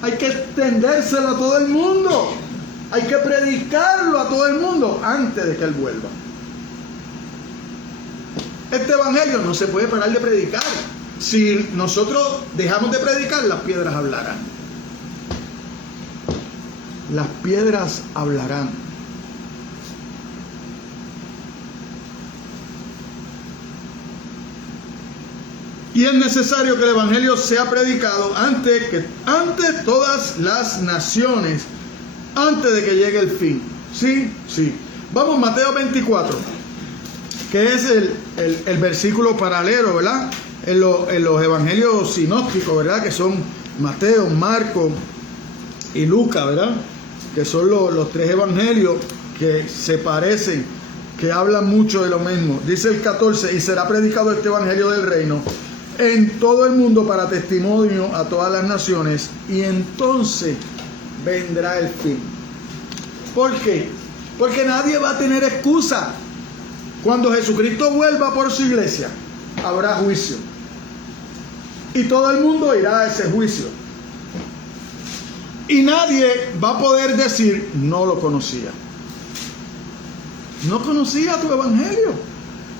hay que extendérselo a todo el mundo. Hay que predicarlo a todo el mundo antes de que Él vuelva. Este evangelio no se puede parar de predicar. Si nosotros dejamos de predicar, las piedras hablarán. Las piedras hablarán. Y es necesario que el evangelio sea predicado ante todas las naciones, antes de que llegue el fin. Sí, sí. Vamos, Mateo 24, que es el versículo paralelo, ¿verdad? En los evangelios sinópticos, ¿verdad? Que son Mateo, Marcos y Lucas, ¿verdad? Que son los tres evangelios que se parecen, que hablan mucho de lo mismo. Dice el 14, y será predicado este evangelio del reino en todo el mundo para testimonio a todas las naciones, y entonces vendrá el fin. ¿Por qué? Porque nadie va a tener excusa. Cuando Jesucristo vuelva por su iglesia, habrá juicio. Y todo el mundo irá a ese juicio. Y nadie va a poder decir, no lo conocía. No conocía tu evangelio.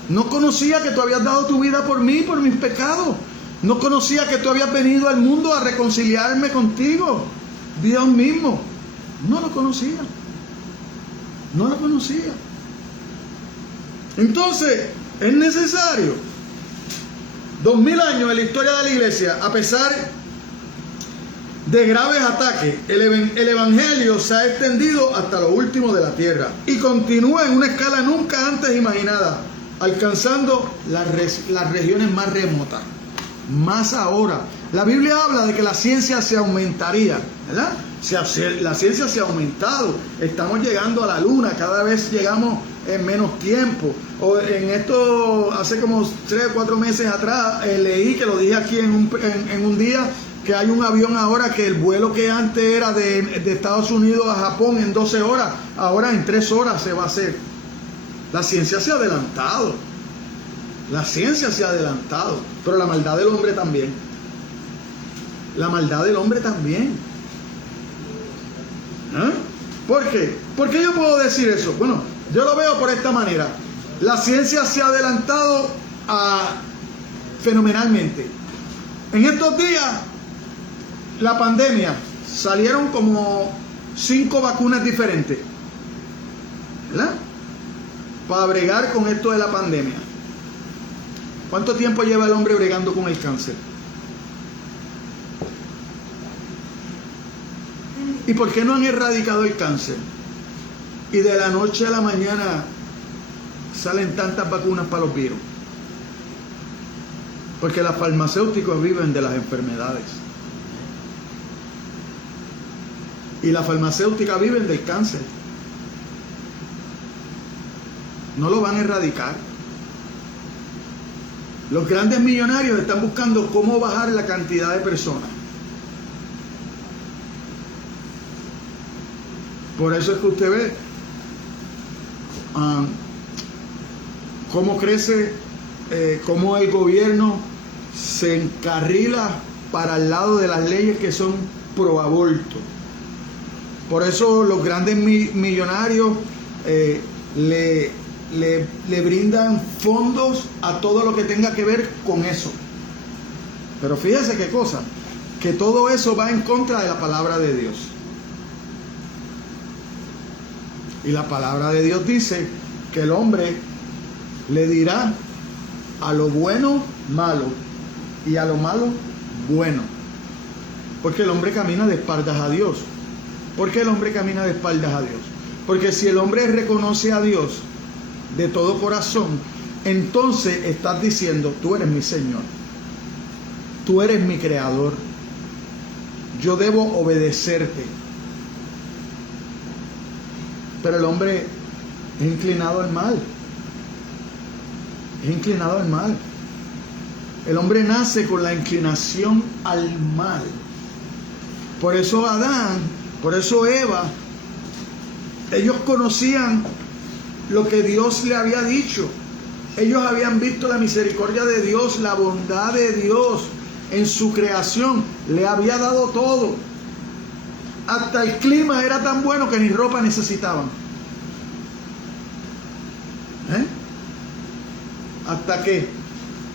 No conocía que tú habías dado tu vida por mí, por mis pecados. No conocía que tú habías venido al mundo a reconciliarme contigo. Dios mismo. No lo conocía. No lo conocía. Entonces, es necesario. 2000 años en la historia de la iglesia, a pesar de graves ataques, el evangelio se ha extendido hasta lo último de la tierra y continúa en una escala nunca antes imaginada, alcanzando las regiones más remotas. Más ahora. La Biblia habla de que la ciencia se aumentaría, ¿verdad? La ciencia se ha aumentado. Estamos llegando a la luna, cada vez llegamos en menos tiempo. O en esto, hace como 3 o 4 meses atrás, leí, que lo dije aquí en un día, que hay un avión ahora que el vuelo que antes era de Estados Unidos a Japón en 12 horas, ahora en 3 horas se va a hacer. La ciencia se ha adelantado. La ciencia se ha adelantado, pero la maldad del hombre también. La maldad del hombre también. ¿Eh? ¿Por qué? ¿Por qué yo puedo decir eso? Bueno, yo lo veo por esta manera. La ciencia se ha adelantado fenomenalmente. En estos días, la pandemia, salieron como 5 vacunas diferentes, ¿verdad? Para bregar con esto de la pandemia. ¿Cuánto tiempo lleva el hombre bregando con el cáncer? ¿Y por qué no han erradicado el cáncer? Y de la noche a la mañana salen tantas vacunas para los virus. Porque los farmacéuticos viven de las enfermedades. Y las farmacéuticas viven del cáncer. No lo van a erradicar. Los grandes millonarios están buscando cómo bajar la cantidad de personas. Por eso es que usted ve cómo crece, cómo el gobierno se encarrila para el lado de las leyes que son pro aborto. Por eso los grandes millonarios le brindan fondos a todo lo que tenga que ver con eso. Pero fíjese qué cosa, que todo eso va en contra de la palabra de Dios. Y la palabra de Dios dice que el hombre le dirá a lo bueno malo y a lo malo bueno. Porque el hombre camina de espaldas a Dios. ¿Por qué el hombre camina de espaldas a Dios? Porque si el hombre reconoce a Dios de todo corazón, entonces estás diciendo, tú eres mi Señor, tú eres mi creador, yo debo obedecerte. Pero el hombre es inclinado al mal. Es inclinado al mal. El hombre nace con la inclinación al mal. Por eso Adán, por eso Eva, ellos conocían lo que Dios le había dicho. Ellos habían visto la misericordia de Dios, la bondad de Dios en su creación. Le había dado todo. Hasta el clima era tan bueno que ni ropa necesitaban. ¿Hasta qué?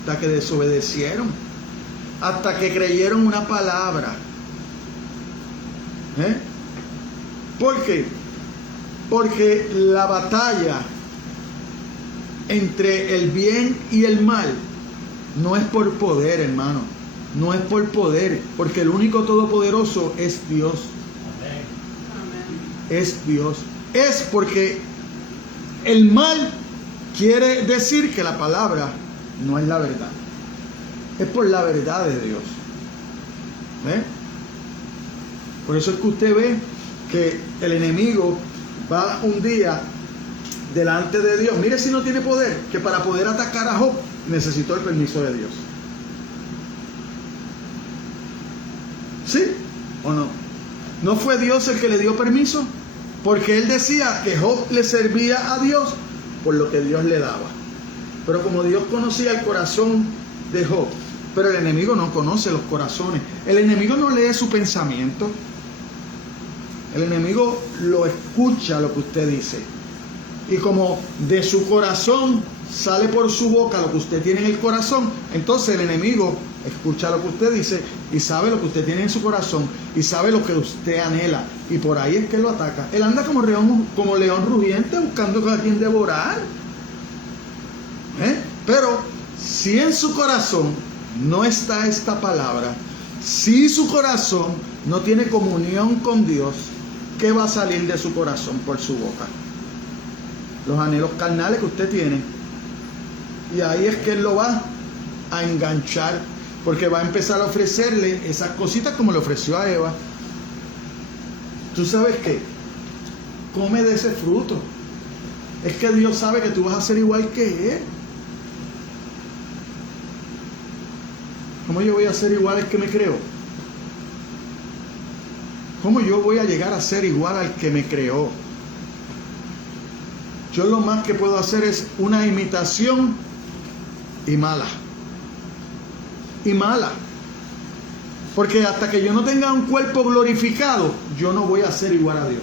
Hasta que desobedecieron. Hasta que creyeron una palabra. ¿Por qué? Porque la batalla entre el bien y el mal no es por poder, hermano. No es por poder, porque el único todopoderoso es Dios. es Dios. Es porque el mal quiere decir que la palabra no es la verdad. Es por la verdad de Dios. ¿Ve? Por eso es que usted ve que el enemigo va un día delante de Dios. Mire si no tiene poder, que para poder atacar a Job necesitó el permiso de Dios. ¿Sí o no? ¿No fue Dios el que le dio permiso? Porque él decía que Job le servía a Dios por lo que Dios le daba. Pero como Dios conocía el corazón de Job, pero el enemigo no conoce los corazones. El enemigo no lee su pensamiento. El enemigo lo escucha lo que usted dice. Y como de su corazón sale por su boca lo que usted tiene en el corazón, entonces el enemigo escucha lo que usted dice y sabe lo que usted tiene en su corazón y sabe lo que usted anhela. Y por ahí es que lo ataca. Él anda como león rugiente buscando a quien devorar. Pero si en su corazón no está esta palabra, si su corazón no tiene comunión con Dios, ¿qué va a salir de su corazón por su boca? Los anhelos carnales que usted tiene. Y ahí es que él lo va a enganchar, porque va a empezar a ofrecerle esas cositas como le ofreció a Eva. ¿Tú sabes qué? Come de ese fruto. Es que Dios sabe que tú vas a ser igual que Él. ¿Cómo yo voy a ser igual al que me creó? ¿Cómo yo voy a llegar a ser igual al que me creó? Yo lo más que puedo hacer es una imitación y mala. Y mala. Porque hasta que yo no tenga un cuerpo glorificado, yo no voy a ser igual a Dios.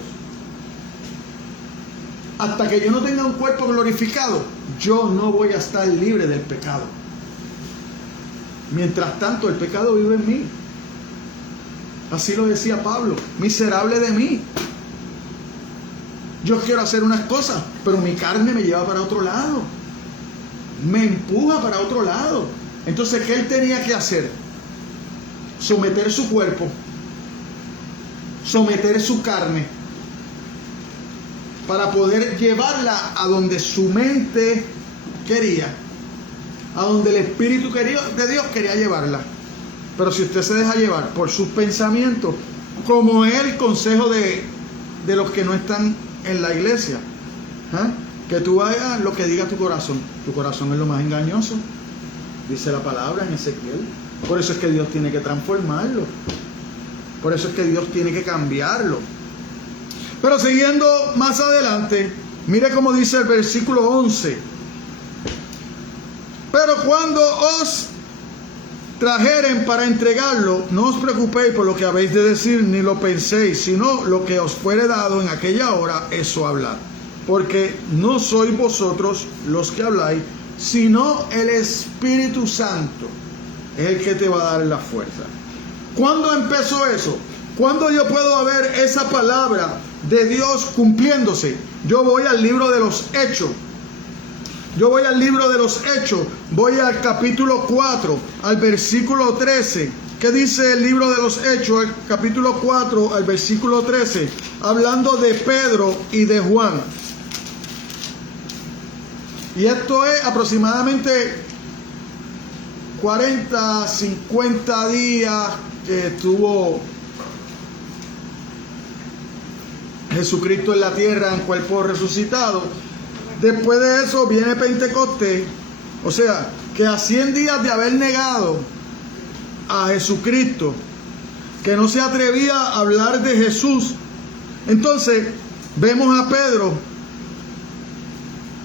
Hasta que yo no tenga un cuerpo glorificado, yo no voy a estar libre del pecado. Mientras tanto, el pecado vive en mí. Así lo decía Pablo: miserable de mí. Yo quiero hacer unas cosas, pero mi carne me lleva para otro lado. Me empuja para otro lado. Entonces, ¿qué él tenía que hacer? Someter su cuerpo, someter su carne, para poder llevarla a donde su mente quería, a donde el Espíritu de Dios quería llevarla. Pero si usted se deja llevar por sus pensamientos, como es el consejo de los que no están en la iglesia, que tú hagas lo que diga tu corazón. Tu corazón es lo más engañoso, dice la palabra en Ezequiel. Por eso es que Dios tiene que transformarlo. Por eso es que Dios tiene que cambiarlo. Pero siguiendo más adelante, mire cómo dice el versículo 11. Pero cuando os trajeren para entregarlo, no os preocupéis por lo que habéis de decir, ni lo penséis, sino lo que os fuere dado en aquella hora, eso hablad. Porque no sois vosotros los que habláis, sino el Espíritu Santo es el que te va a dar la fuerza. ¿Cuándo empezó eso? ¿Cuándo yo puedo ver esa palabra de Dios cumpliéndose? Yo voy al libro de los Hechos. Yo voy al libro de los Hechos, voy al capítulo 4, al versículo 13. ¿Qué dice el libro de los Hechos? El capítulo 4, al versículo 13, hablando de Pedro y de Juan. Y esto es aproximadamente 40, 50 días que estuvo Jesucristo en la tierra en cuerpo resucitado. Después de eso viene Pentecostés. O sea, que a 100 días de haber negado a Jesucristo, que no se atrevía a hablar de Jesús, entonces vemos a Pedro.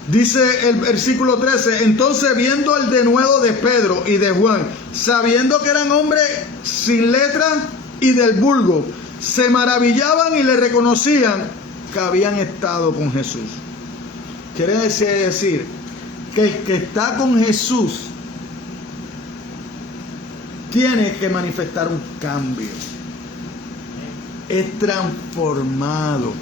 Dice el versículo 13: entonces viendo el denuedo de Pedro y de Juan, sabiendo que eran hombres sin letra y del vulgo, se maravillaban y le reconocían que habían estado con Jesús. Quiere decir que el que está con Jesús tiene que manifestar un cambio. Es transformado.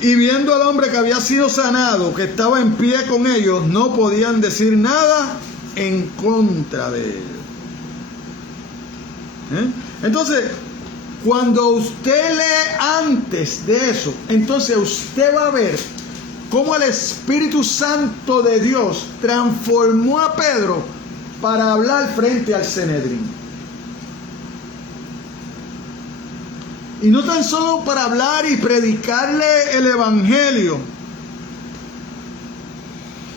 Y viendo al hombre que había sido sanado, que estaba en pie con ellos, no podían decir nada en contra de él. Entonces, Cuando usted lee antes de eso, entonces usted va a ver cómo el Espíritu Santo de Dios transformó a Pedro para hablar frente al Sanedrín. Y no tan solo para hablar y predicarle el Evangelio,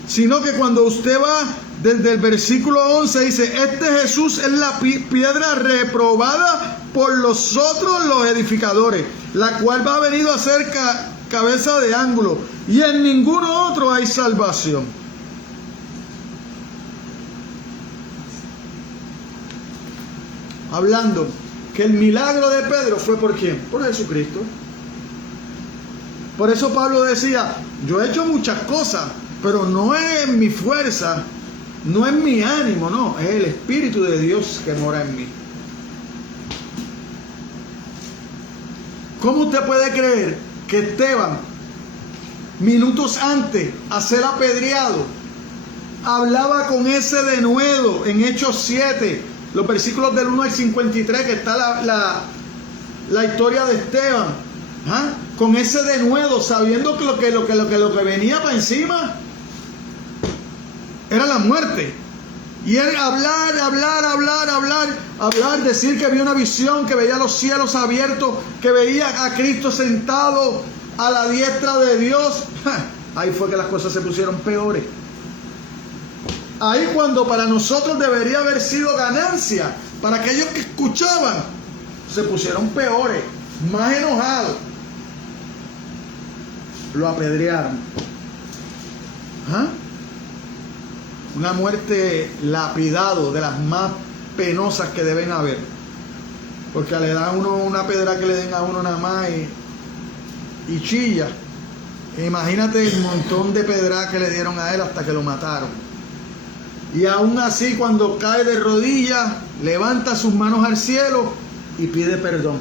sino que cuando usted va desde el versículo 11, dice: este Jesús es la piedra reprobada por los otros los edificadores, la cual ha venido a ser cabeza de ángulo, y en ninguno otro hay salvación. Hablando que el milagro de Pedro fue ¿por quién? Por Jesucristo. Por eso Pablo decía: yo he hecho muchas cosas, pero no es mi fuerza, no es mi ánimo, no, es el Espíritu de Dios que mora en mí. ¿Cómo usted puede creer que Esteban, minutos antes a ser apedreado, hablaba con ese denuedo en Hechos 7, los versículos del 1 al 53, que está la historia de Esteban, con ese denuedo, sabiendo que lo que venía para encima era la muerte? Y él hablar, decir que vio una visión, que veía los cielos abiertos, que veía a Cristo sentado a la diestra de Dios. Ahí fue que las cosas se pusieron peores. Ahí, cuando para nosotros debería haber sido ganancia, para aquellos que escuchaban, se pusieron peores, más enojados. Lo apedrearon. Una muerte lapidado, de las más penosas que deben haber, porque le dan a uno una pedra que le den a uno nada más y chilla. Imagínate el montón de pedras que le dieron a él hasta que lo mataron. Y aún así, cuando cae de rodillas, levanta sus manos al cielo y pide perdón.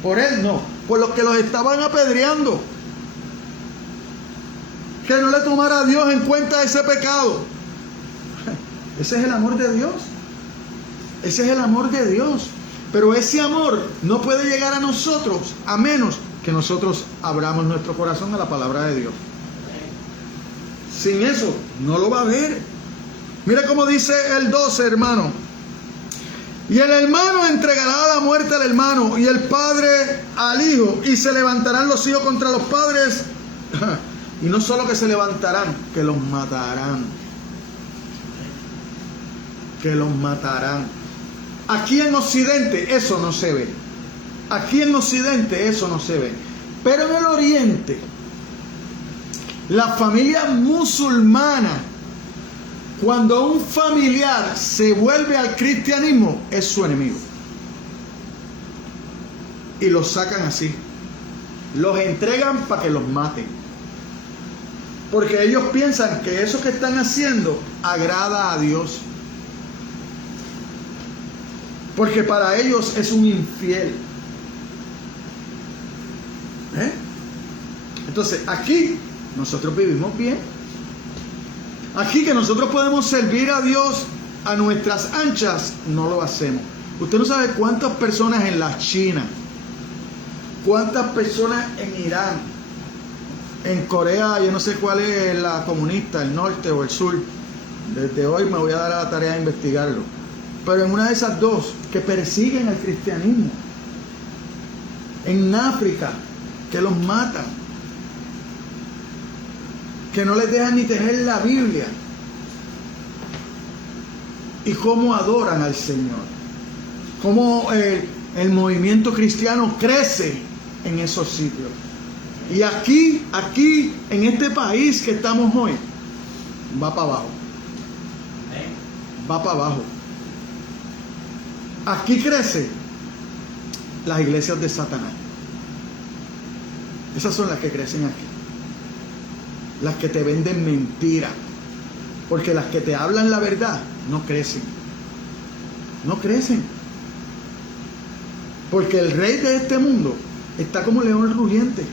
Por él no, por los que los estaban apedreando. Que no le tomara a Dios en cuenta ese pecado. Ese es el amor de Dios. Ese es el amor de Dios. Pero ese amor no puede llegar a nosotros a menos que nosotros abramos nuestro corazón a la palabra de Dios. Sin eso, no lo va a ver. Mira cómo dice el 12, hermano. Y el hermano entregará a la muerte al hermano, y el padre al hijo, y se levantarán los hijos contra los padres. Y no solo que se levantarán, que los matarán. Que los matarán. Aquí en Occidente eso no se ve. Aquí en Occidente eso no se ve. Pero en el Oriente, la familia musulmana, cuando un familiar se vuelve al cristianismo, es su enemigo. Y los sacan así. Los entregan para que los maten. Porque ellos piensan que eso que están haciendo agrada a Dios. Porque para ellos es un infiel. Entonces, aquí nosotros vivimos bien. Aquí que nosotros podemos servir a Dios a nuestras anchas, no lo hacemos. Usted no sabe cuántas personas en la China, cuántas personas en Irán, en Corea, yo no sé cuál es la comunista, el norte o el sur. Desde hoy me voy a dar a la tarea de investigarlo. Pero en una de esas dos, que persiguen al cristianismo. En África, que los matan. Que no les dejan ni tener la Biblia. Y cómo adoran al Señor. Cómo el movimiento cristiano crece en esos sitios. Y aquí, en este país que estamos hoy, va para abajo. Va para abajo. Aquí crecen las iglesias de Satanás. Esas son las que crecen aquí. Las que te venden mentira. Porque las que te hablan la verdad no crecen. No crecen. Porque el rey de este mundo está como león rugiente.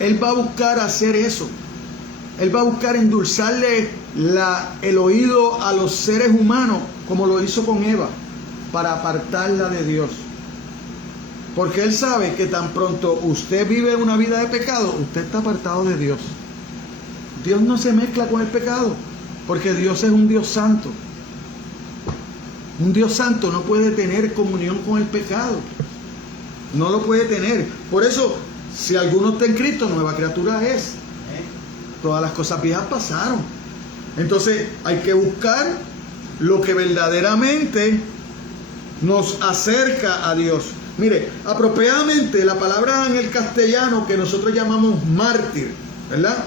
Él va a buscar hacer eso. Él va a buscar endulzarle el oído a los seres humanos, como lo hizo con Eva, para apartarla de Dios. Porque Él sabe que tan pronto usted vive una vida de pecado, usted está apartado de Dios. Dios no se mezcla con el pecado, porque Dios es un Dios santo. Un Dios santo no puede tener comunión con el pecado. No lo puede tener. Por eso, si alguno está en Cristo, nueva criatura es. Todas las cosas viejas pasaron. Entonces hay que buscar lo que verdaderamente nos acerca a Dios. Mire, apropiadamente la palabra en el castellano que nosotros llamamos mártir, ¿verdad?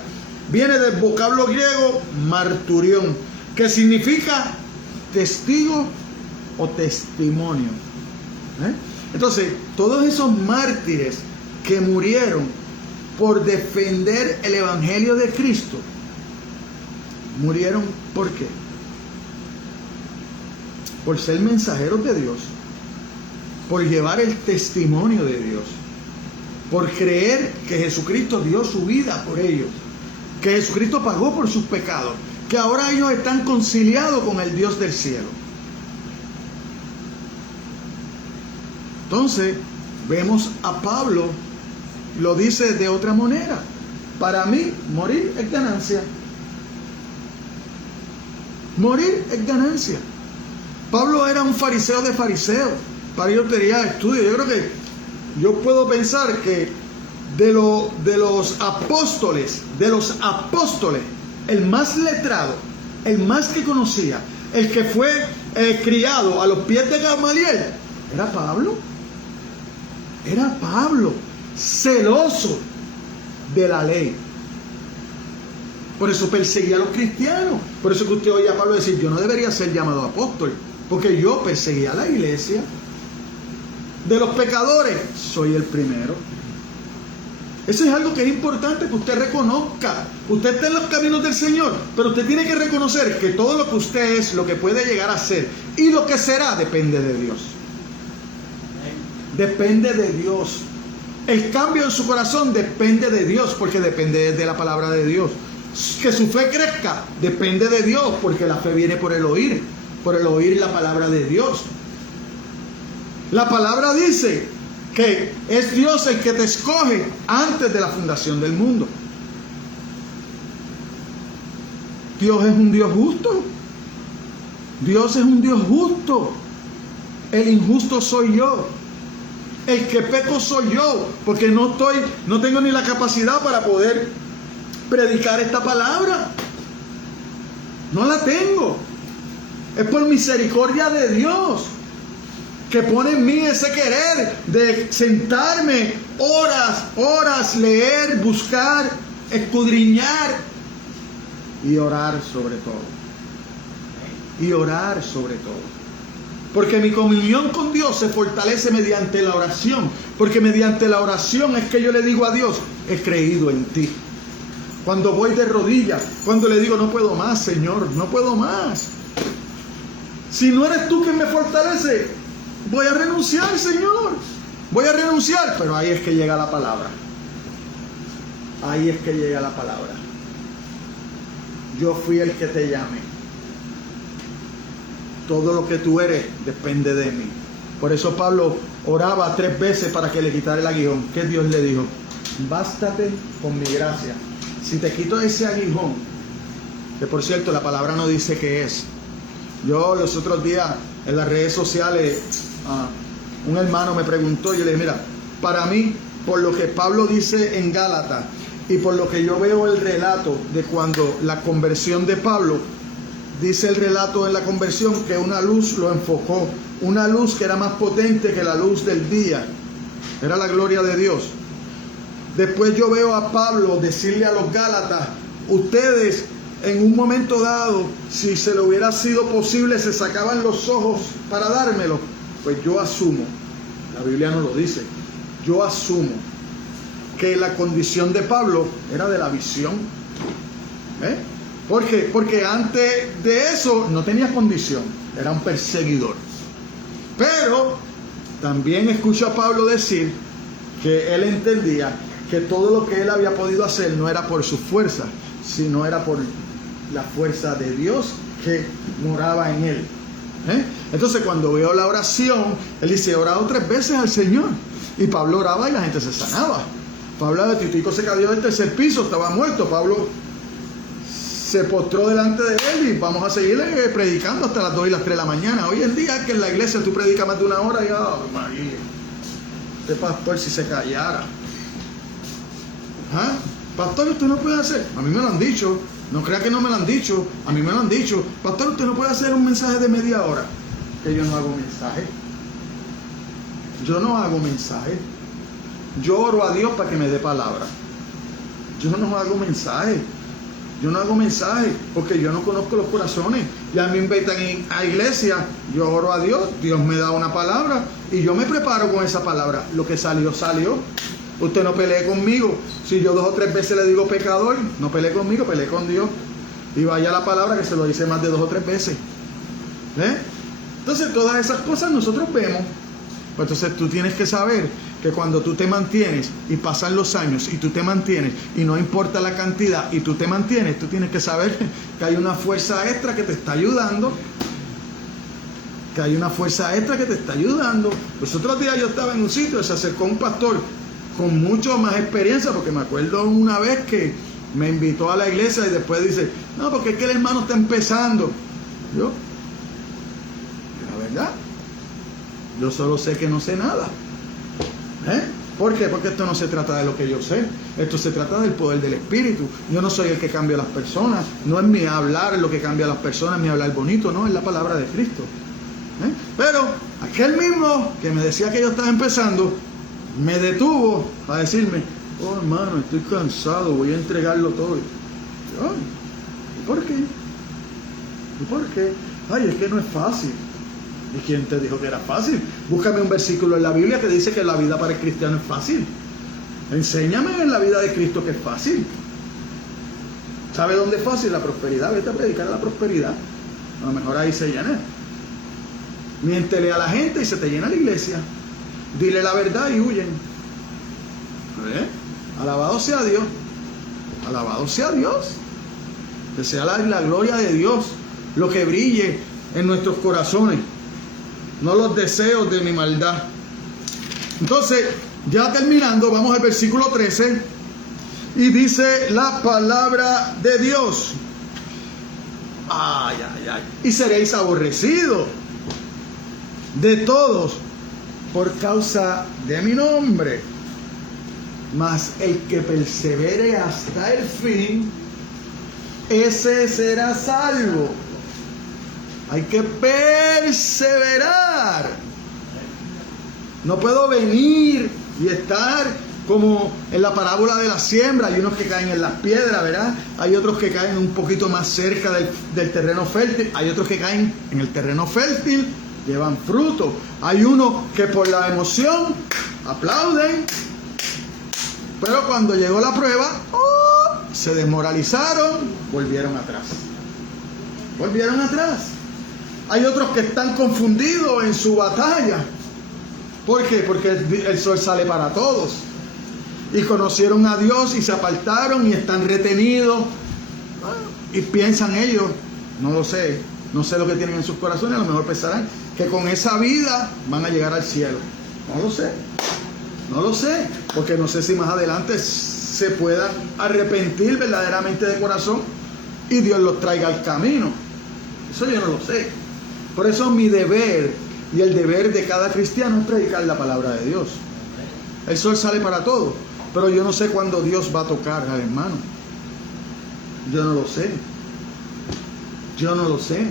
Viene del vocablo griego marturión, que significa testigo o testimonio. Entonces, todos esos mártires que murieron por defender el Evangelio de Cristo, murieron ¿por qué? Por ser mensajeros de Dios, por llevar el testimonio de Dios, por creer que Jesucristo dio su vida por ellos, que Jesucristo pagó por sus pecados, que ahora ellos están conciliados con el Dios del cielo. Entonces, vemos a Pablo, lo dice de otra manera: para mí, morir es ganancia. Morir es ganancia. Pablo era un fariseo de fariseos. Para ellos tenía estudio. Yo creo que yo puedo pensar que de los apóstoles, el más letrado, el más que conocía, el que fue criado a los pies de Gamaliel, era Pablo. Era Pablo, celoso de la ley. Por eso perseguía a los cristianos. Por eso que usted oye a Pablo decir: yo no debería ser llamado apóstol, porque yo perseguía a la iglesia. De los pecadores, soy el primero. Eso es algo que es importante que usted reconozca. Usted está en los caminos del Señor, pero usted tiene que reconocer que todo lo que usted es, lo que puede llegar a ser y lo que será, depende de Dios. Depende de Dios. El cambio en su corazón depende de Dios, porque depende de la palabra de Dios. Que su fe crezca depende de Dios, porque la fe viene por el oír la palabra de Dios. La palabra dice que es Dios el que te escoge antes de la fundación del mundo. Dios es un Dios justo. Dios es un Dios justo. El injusto soy yo. El que peco soy yo, porque no tengo ni la capacidad para poder predicar esta palabra. No la tengo. Es por misericordia de Dios que pone en mí ese querer de sentarme horas, leer, buscar, escudriñar y orar sobre todo. Y orar sobre todo. Porque mi comunión con Dios se fortalece mediante la oración. Porque mediante la oración es que yo le digo a Dios: he creído en ti. Cuando voy de rodillas, cuando le digo: no puedo más, Señor, no puedo más. Si no eres tú quien me fortalece, voy a renunciar, Señor. Voy a renunciar. Pero ahí es que llega la palabra. Ahí es que llega la palabra. Yo fui el que te llamé. Todo lo que tú eres depende de mí. Por eso Pablo oraba 3 veces para que le quitara el aguijón. ¿Qué Dios le dijo? Bástate con mi gracia. Si te quito ese aguijón, que por cierto la palabra no dice qué es. Yo los otros días en las redes sociales, un hermano me preguntó, y yo le dije: mira, para mí, por lo que Pablo dice en Gálatas y por lo que yo veo el relato de cuando la conversión de Pablo, dice el relato en la conversión que una luz lo enfocó, una luz que era más potente que la luz del día, era la gloria de Dios. Después yo veo a Pablo decirle a los Gálatas: ustedes en un momento dado, si se le hubiera sido posible, se sacaban los ojos para dármelo. Pues yo asumo, la Biblia no lo dice, yo asumo que la condición de Pablo era de la visión. ¿Por qué? Porque antes de eso no tenía condición, era un perseguidor. Pero también escucho a Pablo decir que él entendía que todo lo que él había podido hacer no era por su fuerza, sino era por la fuerza de Dios que moraba en él. Entonces cuando veo la oración, él dice: he orado 3 veces al Señor. Y Pablo oraba y la gente se sanaba. Pablo de Titico se cayó del tercer piso, estaba muerto. Pablo se postró delante de él y vamos a seguirle predicando hasta las 2 y las 3 de la mañana. Hoy en día que en la iglesia tú predicas más de 1 hora y María, este pastor si se callara. ¿Ah? Pastor, usted no puede hacer. A mí me lo han dicho. No crea que no me lo han dicho. A mí me lo han dicho. Pastor, usted no puede hacer un mensaje de media hora. Que yo no hago mensaje. Yo no hago mensaje. Yo oro a Dios para que me dé palabra. Yo no hago mensaje. Yo no hago mensaje porque yo no conozco los corazones. Ya me invitan a iglesia, yo oro a Dios, Dios me da una palabra y yo me preparo con esa palabra. Lo que salió, salió. Usted no pelee conmigo. Si yo 2 o 3 veces le digo pecador, no pelee conmigo, pelee con Dios. Y vaya la palabra que se lo dice más de 2 o 3 veces. Entonces todas esas cosas nosotros vemos. Pues entonces tú tienes que saber que cuando tú te mantienes y pasan los años y tú te mantienes y no importa la cantidad y tú te mantienes, tú tienes que saber que hay una fuerza extra que te está ayudando. Que hay una fuerza extra que te está ayudando. Los otros días yo estaba en un sitio, se acercó un pastor con mucho más experiencia, porque me acuerdo una vez que me invitó a la iglesia y después dice, no, porque es que el hermano está empezando. Yo, la verdad, yo solo sé que no sé nada. ¿Por qué? Porque esto no se trata de lo que yo sé. Esto se trata del poder del Espíritu. Yo no soy el que cambia a las personas. No es mi hablar lo que cambia a las personas, mi hablar bonito, no, es la palabra de Cristo. Pero aquel mismo que me decía que yo estaba empezando, me detuvo a decirme, oh hermano, estoy cansado, voy a entregarlo todo. ¿Y por qué? ¿Y por qué? Ay, es que no es fácil. ¿Y quién te dijo que era fácil? Búscame un versículo en la Biblia que dice que la vida para el cristiano es fácil. Enséñame en la vida de Cristo que es fácil. ¿Sabe dónde es fácil? La prosperidad. Vete a predicar a la prosperidad. A lo mejor ahí se llena. Miéntele a la gente y se te llena la iglesia. Dile la verdad y huyen. Alabado sea Dios. Alabado sea Dios. Que sea la gloria de Dios lo que brille en nuestros corazones, no los deseos de mi maldad. Entonces, ya terminando, vamos al versículo 13 y dice la palabra de Dios. Ay, ay, ay. Y seréis aborrecidos de todos por causa de mi nombre, mas el que persevere hasta el fin, ese será salvo. Hay que perseverar. No puedo venir y estar como en la parábola de la siembra. Hay unos que caen en las piedras, ¿verdad? Hay otros que caen un poquito más cerca del terreno fértil. Hay otros que caen en el terreno fértil, llevan fruto. Hay unos que por la emoción aplauden, pero cuando llegó la prueba, se desmoralizaron, volvieron atrás. Volvieron atrás. Hay otros que están confundidos en su batalla. ¿Por qué? Porque el sol sale para todos. Y conocieron a Dios y se apartaron y están retenidos. Y piensan ellos, no lo sé, no sé lo que tienen en sus corazones, a lo mejor pensarán que con esa vida van a llegar al cielo. No lo sé. No lo sé. Porque no sé si más adelante se puedan arrepentir verdaderamente de corazón y Dios los traiga al camino. Eso yo no lo sé. Por eso mi deber y el deber de cada cristiano es predicar la palabra de Dios. El sol sale para todos, pero yo no sé cuándo Dios va a tocar al hermano. Yo no lo sé. Yo no lo sé.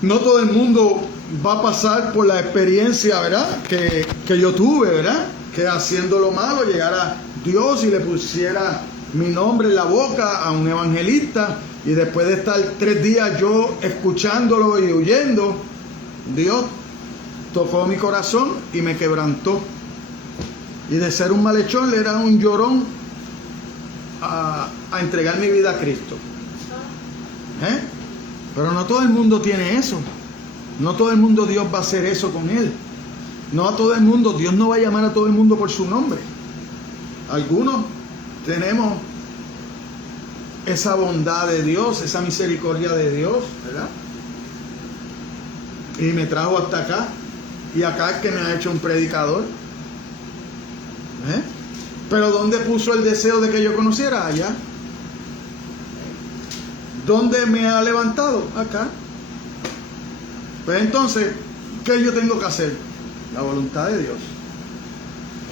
No todo el mundo va a pasar por la experiencia, ¿verdad? Que yo tuve, ¿verdad? Que haciendo lo malo llegara Dios y le pusiera mi nombre en la boca a un evangelista. Y después de estar 3 días yo escuchándolo y huyendo, Dios tocó mi corazón y me quebrantó. Y de ser un malhechor, le era un llorón a entregar mi vida a Cristo. Pero no todo el mundo tiene eso. No todo el mundo Dios va a hacer eso con él. No a todo el mundo, Dios no va a llamar a todo el mundo por su nombre. Algunos tenemos esa bondad de Dios, esa misericordia de Dios, ¿verdad? Y me trajo hasta acá. Y acá es que me ha hecho un predicador. Pero ¿dónde puso el deseo de que yo conociera? Allá. ¿Dónde me ha levantado? Acá. Pues entonces, ¿qué yo tengo que hacer? La voluntad de Dios.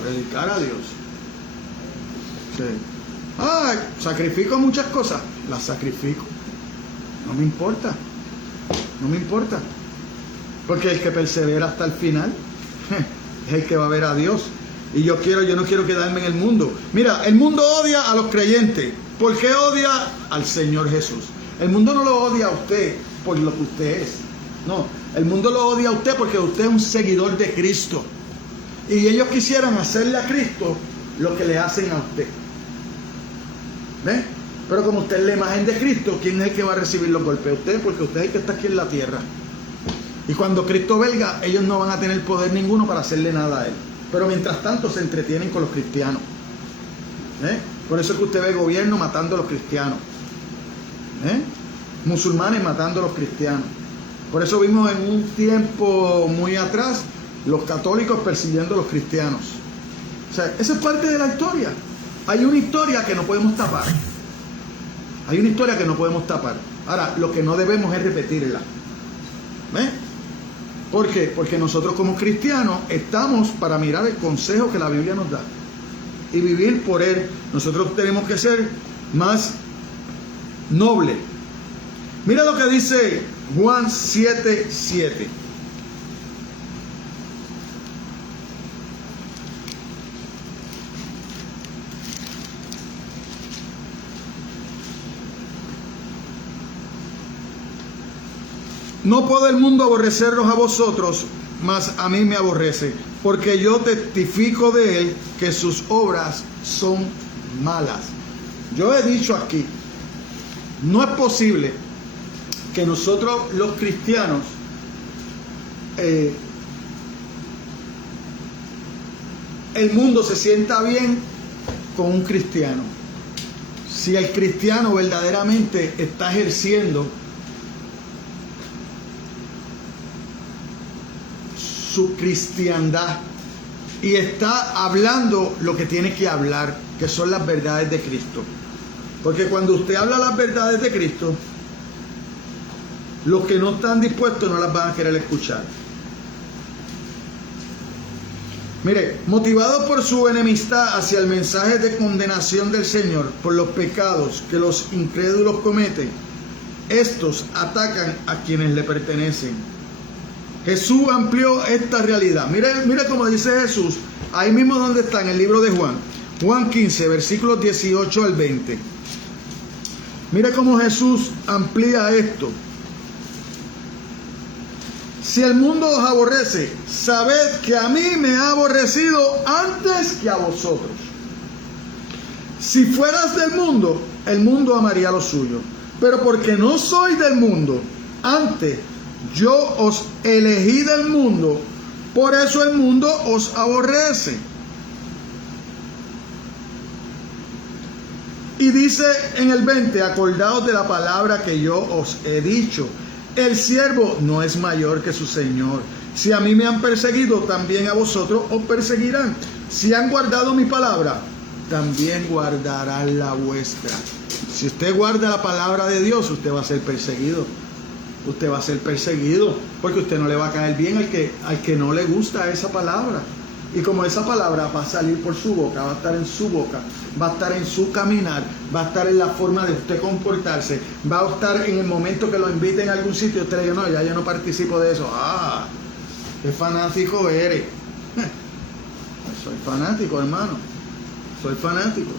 Predicar a Dios. Sí. Sacrifico muchas cosas. Las sacrifico. No me importa. No me importa. Porque el que persevera hasta el final es el que va a ver a Dios. Y yo no quiero quedarme en el mundo. Mira, el mundo odia a los creyentes. ¿Por qué odia? Al Señor Jesús. El mundo no lo odia a usted por lo que usted es. No, el mundo lo odia a usted porque usted es un seguidor de Cristo. Y ellos quisieran hacerle a Cristo lo que le hacen a usted. ¿Ves? Pero como usted es la imagen de Cristo, ¿quién es el que va a recibir los golpes? Usted, porque usted es el que está aquí en la tierra. Y cuando Cristo venga, ellos no van a tener poder ninguno para hacerle nada a Él. Pero mientras tanto se entretienen con los cristianos. Por eso es que usted ve gobierno matando a los cristianos. Musulmanes matando a los cristianos. Por eso vimos en un tiempo muy atrás los católicos persiguiendo a los cristianos. O sea, esa es parte de la historia. Hay una historia que no podemos tapar. Hay una historia que no podemos tapar. Ahora, lo que no debemos es repetirla. ¿Ves? ¿Por qué? Porque nosotros como cristianos estamos para mirar el consejo que la Biblia nos da y vivir por él. Nosotros tenemos que ser más nobles. Mira lo que dice Juan 7:7. No puede el mundo aborrecerlos a vosotros, mas a mí me aborrece, porque yo testifico de él que sus obras son malas. Yo he dicho aquí, no es posible que nosotros los cristianos el mundo se sienta bien con un cristiano. Si el cristiano verdaderamente está ejerciendo su cristiandad y está hablando lo que tiene que hablar, que son las verdades de Cristo. Porque cuando usted habla las verdades de Cristo, los que no están dispuestos no las van a querer escuchar. Mire, motivados por su enemistad hacia el mensaje de condenación del Señor por los pecados que los incrédulos cometen, estos atacan a quienes le pertenecen. Jesús amplió esta realidad. Mire cómo dice Jesús, ahí mismo donde está en el libro de Juan. Juan 15, versículos 18 al 20. Mire cómo Jesús amplía esto. Si el mundo os aborrece, sabed que a mí me ha aborrecido antes que a vosotros. Si fueras del mundo, el mundo amaría lo suyo. Pero porque no soy del mundo, antes yo os elegí del mundo, por eso el mundo os aborrece. Y dice en el 20, acordaos de la palabra que yo os he dicho. El siervo no es mayor que su Señor. Si a mí me han perseguido, también a vosotros os perseguirán. Si han guardado mi palabra, también guardarán la vuestra. Si usted guarda la palabra de Dios, usted va a ser perseguido. Usted va a ser perseguido porque usted no le va a caer bien al que no le gusta esa palabra. Y como esa palabra va a salir por su boca, va a estar en su boca, va a estar en su caminar, va a estar en la forma de usted comportarse, va a estar en el momento que lo inviten a algún sitio, usted le diga, no, ya yo no participo de eso. Ah, qué fanático eres. Soy fanático, hermano. Soy fanático.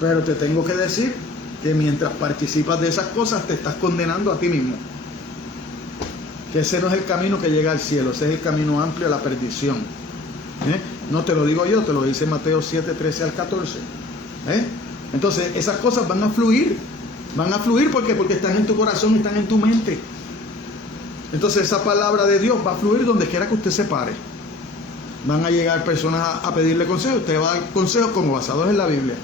Pero te tengo que decir que mientras participas de esas cosas te estás condenando a ti mismo. Que ese no es el camino que llega al cielo, ese es el camino amplio a la perdición. No te lo digo yo, te lo dice Mateo 7, 13 al 14. Entonces esas cosas van a fluir. Van a fluir porque están en tu corazón y están en tu mente. Entonces esa palabra de Dios va a fluir donde quiera que usted se pare. Van a llegar personas a pedirle consejo. Usted va a dar consejos como basados en la Biblia.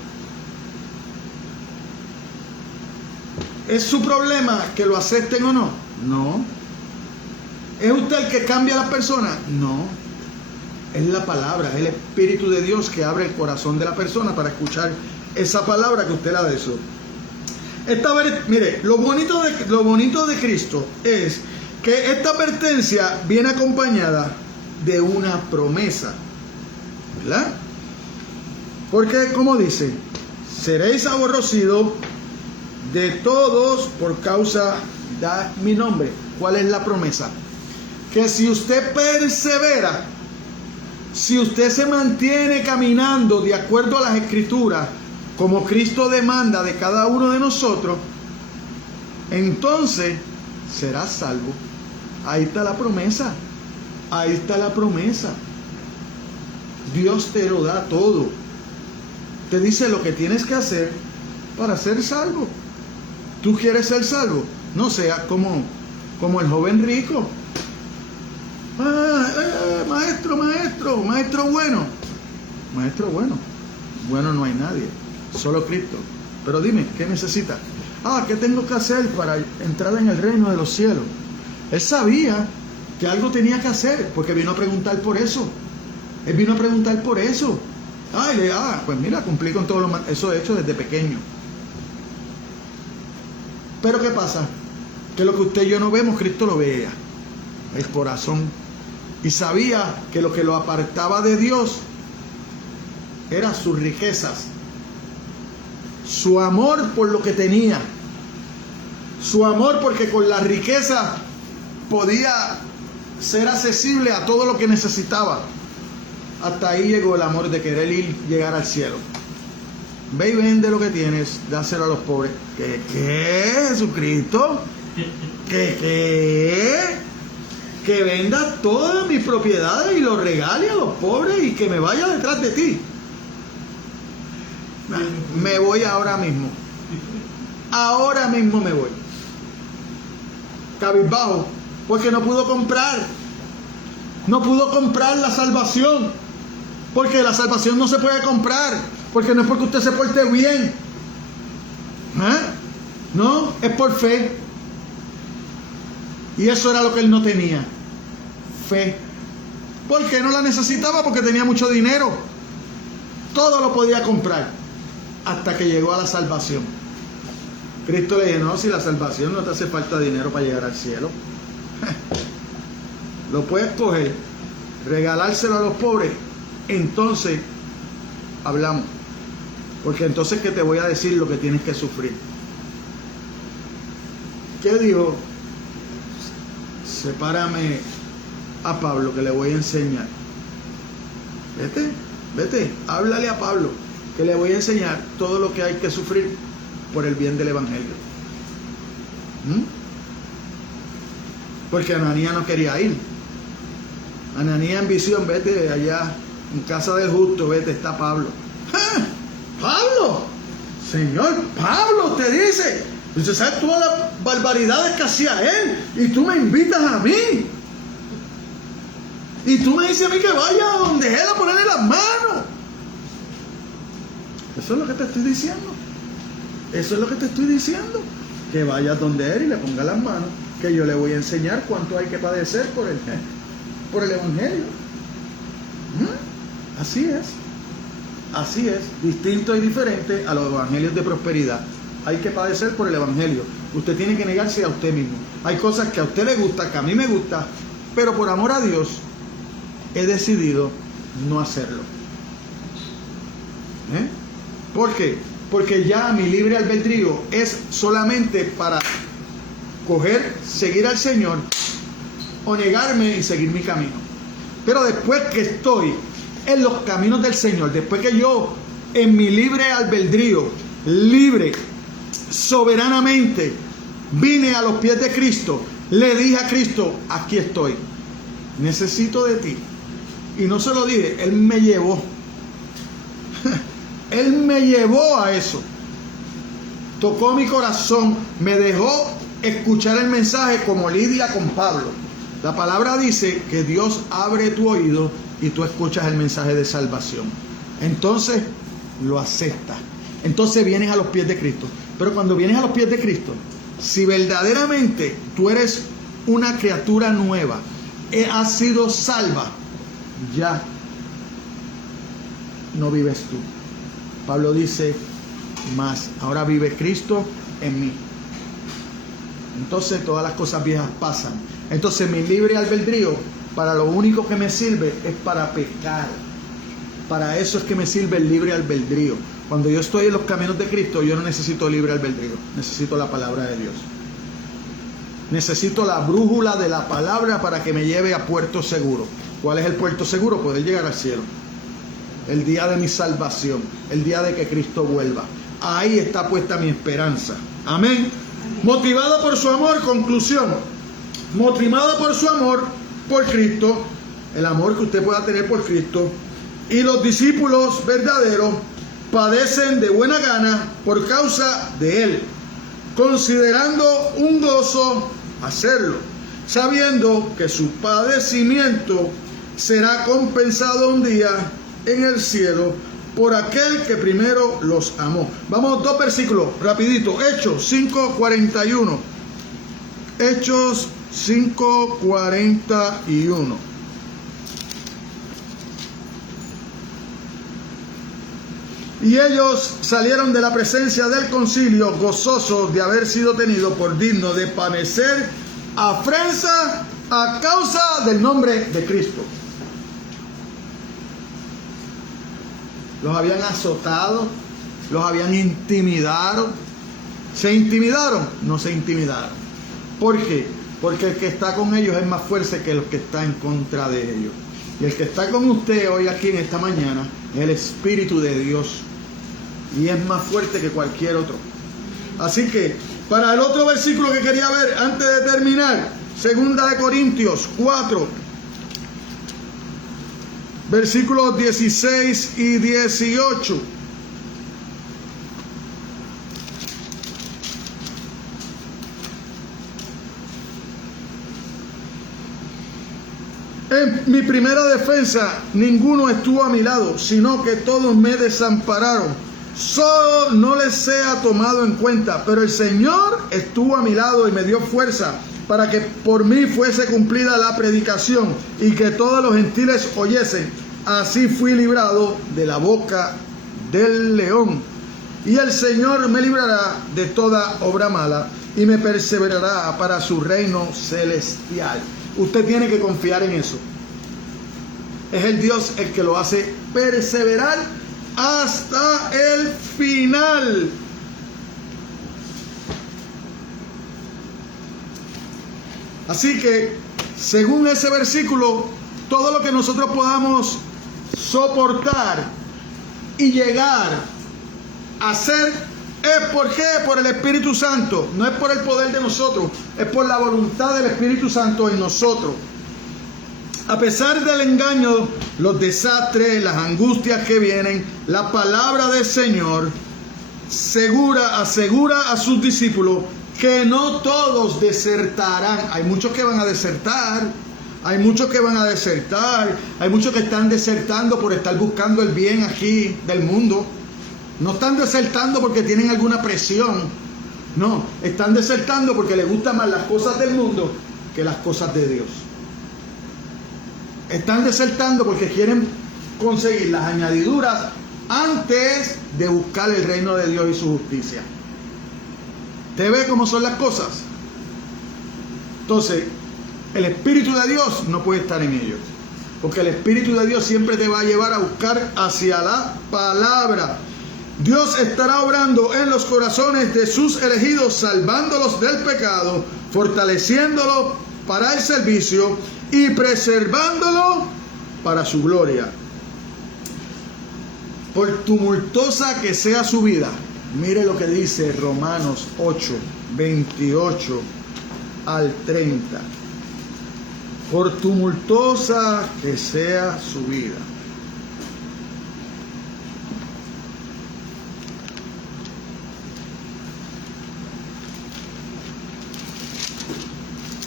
¿Es su problema que lo acepten o no? No. ¿Es usted el que cambia a las personas? No. Es la palabra, es el Espíritu de Dios que abre el corazón de la persona para escuchar esa palabra que usted la de eso. Mire, lo bonito de Cristo es que esta advertencia viene acompañada de una promesa, ¿verdad? Porque, como dice, seréis aborrecidos de todos por causa de mi nombre. ¿Cuál es la promesa? Que si usted persevera, si usted se mantiene caminando de acuerdo a las Escrituras, como Cristo demanda de cada uno de nosotros, entonces serás salvo. Ahí está la promesa. Ahí está la promesa. Dios te lo da todo. Te dice lo que tienes que hacer para ser salvo. ¿Tú quieres ser salvo? No sea como el joven rico. Maestro bueno. Maestro bueno. Bueno no hay nadie. Solo Cristo. Pero dime, ¿qué necesitas? ¿Qué tengo que hacer para entrar en el reino de los cielos? Él sabía que algo tenía que hacer, porque vino a preguntar por eso. Él vino a preguntar por eso. Pues mira, cumplí con todo eso he hecho desde pequeño. Pero ¿qué pasa? Que lo que usted y yo no vemos, Cristo lo veía. El corazón. Y sabía que lo que lo apartaba de Dios eran sus riquezas, su amor por lo que tenía, su amor porque con la riqueza podía ser accesible a todo lo que necesitaba. Hasta ahí llegó el amor de querer llegar al cielo. Ve y vende lo que tienes, dáselo a los pobres. ¿Qué? ¿Jesucristo? ¿Qué? Que venda todas mis propiedades y los regale a los pobres y que me vaya detrás de ti. Me voy ahora mismo. Ahora mismo me voy. Cabizbajo, porque no pudo comprar. No pudo comprar la salvación. Porque la salvación no se puede comprar. Porque no es porque usted se porte bien. No, es por fe. Y eso era lo que él no tenía. Fe. Porque no la necesitaba, porque tenía mucho dinero. Todo lo podía comprar. Hasta que llegó a la salvación. Cristo le dijo, no, si la salvación no te hace falta dinero para llegar al cielo. Lo puedes coger, regalárselo a los pobres. Entonces, hablamos. Porque entonces que te voy a decir lo que tienes que sufrir. ¿Qué dijo? Sepárame a Pablo que le voy a enseñar. Vete, háblale a Pablo que le voy a enseñar todo lo que hay que sufrir por el bien del evangelio. Porque Ananías no quería ir. Ananías en visión, vete allá en casa del justo, vete, está Pablo. Pablo, Señor, Pablo te dice, usted sabe todas las barbaridades que hacía él y tú me invitas a mí. Y tú me dices a mí que vaya a donde él a ponerle las manos. Eso es lo que te estoy diciendo. Eso es lo que te estoy diciendo. Que vayas donde él y le ponga las manos. Que yo le voy a enseñar cuánto hay que padecer por el evangelio. Así es. Así es. Distinto y diferente a los evangelios de prosperidad. Hay que padecer por el evangelio. Usted tiene que negarse a usted mismo. Hay cosas que a usted le gusta, que a mí me gusta, pero por amor a Dios he decidido no hacerlo. ¿Por qué? Porque ya mi libre albedrío es solamente para seguir al Señor o negarme y seguir mi camino. Pero después que estoy en los caminos del Señor, después que yo en mi libre albedrío, libre, soberanamente, vine a los pies de Cristo, le dije a Cristo, aquí estoy, necesito de ti. Y no se lo dije, Él me llevó. Él me llevó a eso. Tocó mi corazón, me dejó escuchar el mensaje como Lidia con Pablo. La palabra dice que Dios abre tu oído y tú escuchas el mensaje de salvación. Entonces lo aceptas. Entonces vienes a los pies de Cristo. Pero cuando vienes a los pies de Cristo, si verdaderamente tú eres una criatura nueva, ha sido salva, ya no vives tú. Pablo dice, más ahora vive Cristo en mí. Entonces todas las cosas viejas pasan. Entonces mi libre albedrío, para lo único que me sirve es para pecar. Para eso es que me sirve el libre albedrío. Cuando yo estoy en los caminos de Cristo, yo no necesito libre albedrío, necesito la palabra de Dios. Necesito la brújula de la palabra para que me lleve a puerto seguro. ¿Cuál es el puerto seguro? Poder llegar al cielo. El día de mi salvación, el día de que Cristo vuelva. Ahí está puesta mi esperanza. Amén. Motivado por su amor, conclusión. Motivado por su amor por Cristo, el amor que usted pueda tener por Cristo, y los discípulos verdaderos padecen de buena gana por causa de Él, considerando un gozo hacerlo, sabiendo que su padecimiento será compensado un día en el cielo por aquel que primero los amó. Vamos, 2 versículos, rapidito. Hechos 5:41. Hechos 5:41. Y ellos salieron de la presencia del concilio gozosos de haber sido tenidos por digno de padecer afrenta a causa del nombre de Cristo. Los habían azotado, los habían intimidado. ¿Se intimidaron? No se intimidaron. ¿Por qué? Porque el que está con ellos es más fuerte que el que está en contra de ellos. Y el que está con usted hoy aquí en esta mañana es el Espíritu de Dios. Y es más fuerte que cualquier otro. Así que, para el otro versículo que quería ver antes de terminar, 2 Corintios 4, versículos 16 y 18. En mi primera defensa, ninguno estuvo a mi lado, sino que todos me desampararon. Solo no les sea tomado en cuenta, pero el Señor estuvo a mi lado y me dio fuerza para que por mí fuese cumplida la predicación y que todos los gentiles oyesen. Así fui librado de la boca del león. Y el Señor me librará de toda obra mala y me perseverará para su reino celestial. Usted tiene que confiar en eso. Es el Dios el que lo hace perseverar hasta el final. Así que, según ese versículo, todo lo que nosotros podamos soportar y llegar a hacer es ¿por qué? Por el Espíritu Santo. No es por el poder de nosotros, es por la voluntad del Espíritu Santo en nosotros. A pesar del engaño, los desastres, las angustias que vienen, la palabra del Señor asegura a sus discípulos que no todos desertarán. Hay muchos que van a desertar, hay muchos que están desertando por estar buscando el bien aquí del mundo. No están desertando porque tienen alguna presión, no, están desertando porque les gustan más las cosas del mundo que las cosas de Dios. Están desertando porque quieren conseguir las añadiduras antes de buscar el reino de Dios y su justicia. ¿Te ve cómo son las cosas? Entonces, el Espíritu de Dios no puede estar en ellos, porque el Espíritu de Dios siempre te va a llevar a buscar hacia la palabra. Dios estará obrando en los corazones de sus elegidos, salvándolos del pecado, fortaleciéndolos para el servicio y preservándolo para su gloria. Por tumultuosa que sea su vida, mire lo que dice Romanos 8, 28 al 30. Por tumultuosa que sea su vida.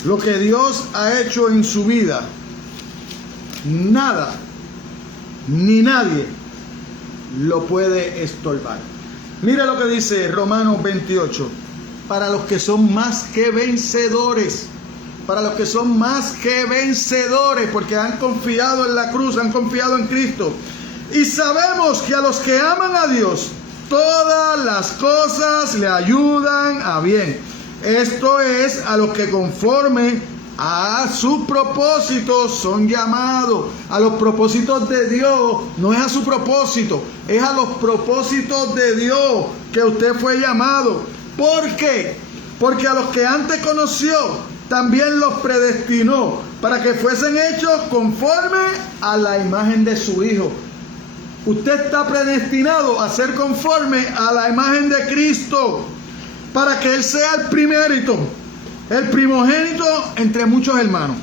Lo que Dios ha hecho en su vida, nada ni nadie lo puede estorbar. Mira lo que dice Romanos 28. Para los que son más que vencedores, para los que son más que vencedores, porque han confiado en la cruz, han confiado en Cristo. Y sabemos que a los que aman a Dios, todas las cosas le ayudan a bien. Esto es, a los que conforme a sus propósitos son llamados. A los propósitos de Dios, no es a su propósito, es a los propósitos de Dios que usted fue llamado. ¿Por qué? Porque a los que antes conoció, también los predestinó para que fuesen hechos conforme a la imagen de su Hijo. Usted está predestinado a ser conforme a la imagen de Cristo, para que Él sea el primérito, el primogénito entre muchos hermanos.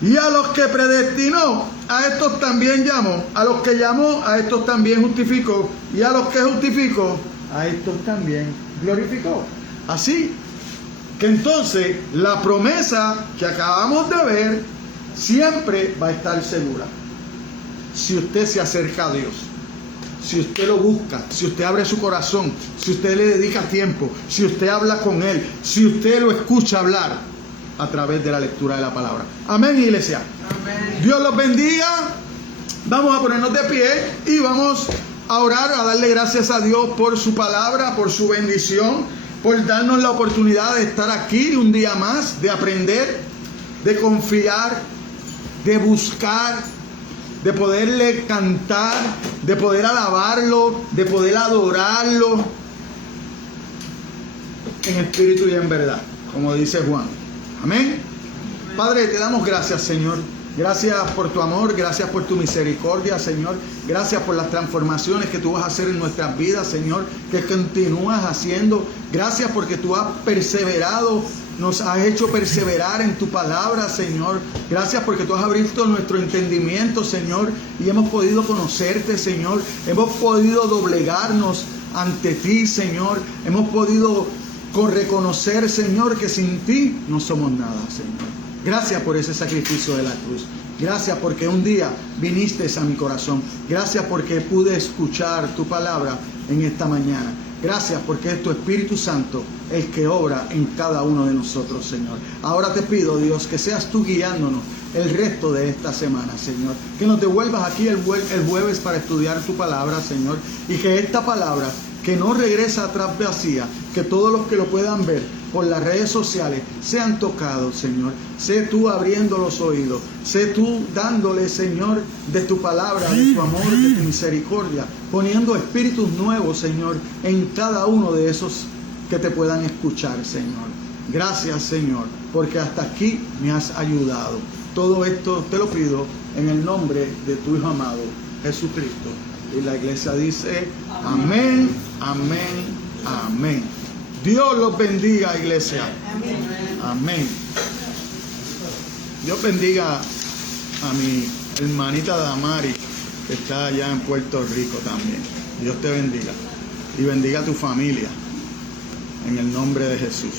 Y a los que predestinó, a estos también llamó. A los que llamó, a estos también justificó. Y a los que justificó, a estos también glorificó. Así que entonces la promesa que acabamos de ver siempre va a estar segura. Si usted se acerca a Dios, si usted lo busca, si usted abre su corazón, si usted le dedica tiempo, si usted habla con Él, si usted lo escucha hablar a través de la lectura de la palabra. Amén, iglesia. Amén. Dios los bendiga. Vamos a ponernos de pie y vamos a orar, a darle gracias a Dios por su palabra, por su bendición, por darnos la oportunidad de estar aquí un día más, de aprender, de confiar, de buscar, de poderle cantar, de poder alabarlo, de poder adorarlo en espíritu y en verdad, como dice Juan. Amén. Padre, te damos gracias, Señor. Gracias por tu amor, gracias por tu misericordia, Señor. Gracias por las transformaciones que tú vas a hacer en nuestras vidas, Señor, que continúas haciendo. Gracias porque tú has perseverado, nos has hecho perseverar en tu palabra, Señor. Gracias porque tú has abierto nuestro entendimiento, Señor, y hemos podido conocerte, Señor. Hemos podido doblegarnos ante ti, Señor. Hemos podido reconocer, Señor, que sin ti no somos nada, Señor. Gracias por ese sacrificio de la cruz. Gracias porque un día viniste a mi corazón. Gracias porque pude escuchar tu palabra en esta mañana. Gracias porque es tu Espíritu Santo el que obra en cada uno de nosotros, Señor. Ahora te pido, Dios, que seas tú guiándonos el resto de esta semana, Señor. Que nos devuelvas aquí el jueves para estudiar tu palabra, Señor. Y que esta palabra, que no regresa atrás vacía, que todos los que lo puedan ver por las redes sociales sean tocados, Señor. Sé tú abriendo los oídos, sé tú dándole, Señor, de tu palabra, de tu amor, de tu misericordia, poniendo espíritus nuevos, Señor, en cada uno de esos que te puedan escuchar, Señor. Gracias, Señor, porque hasta aquí me has ayudado. Todo esto te lo pido en el nombre de tu Hijo amado, Jesucristo. Y la iglesia dice, amén, amén, amén. Dios los bendiga, iglesia. Amén. Amén. Dios bendiga a mi hermanita Damari, que está allá en Puerto Rico también. Dios te bendiga. Y bendiga a tu familia. En el nombre de Jesús.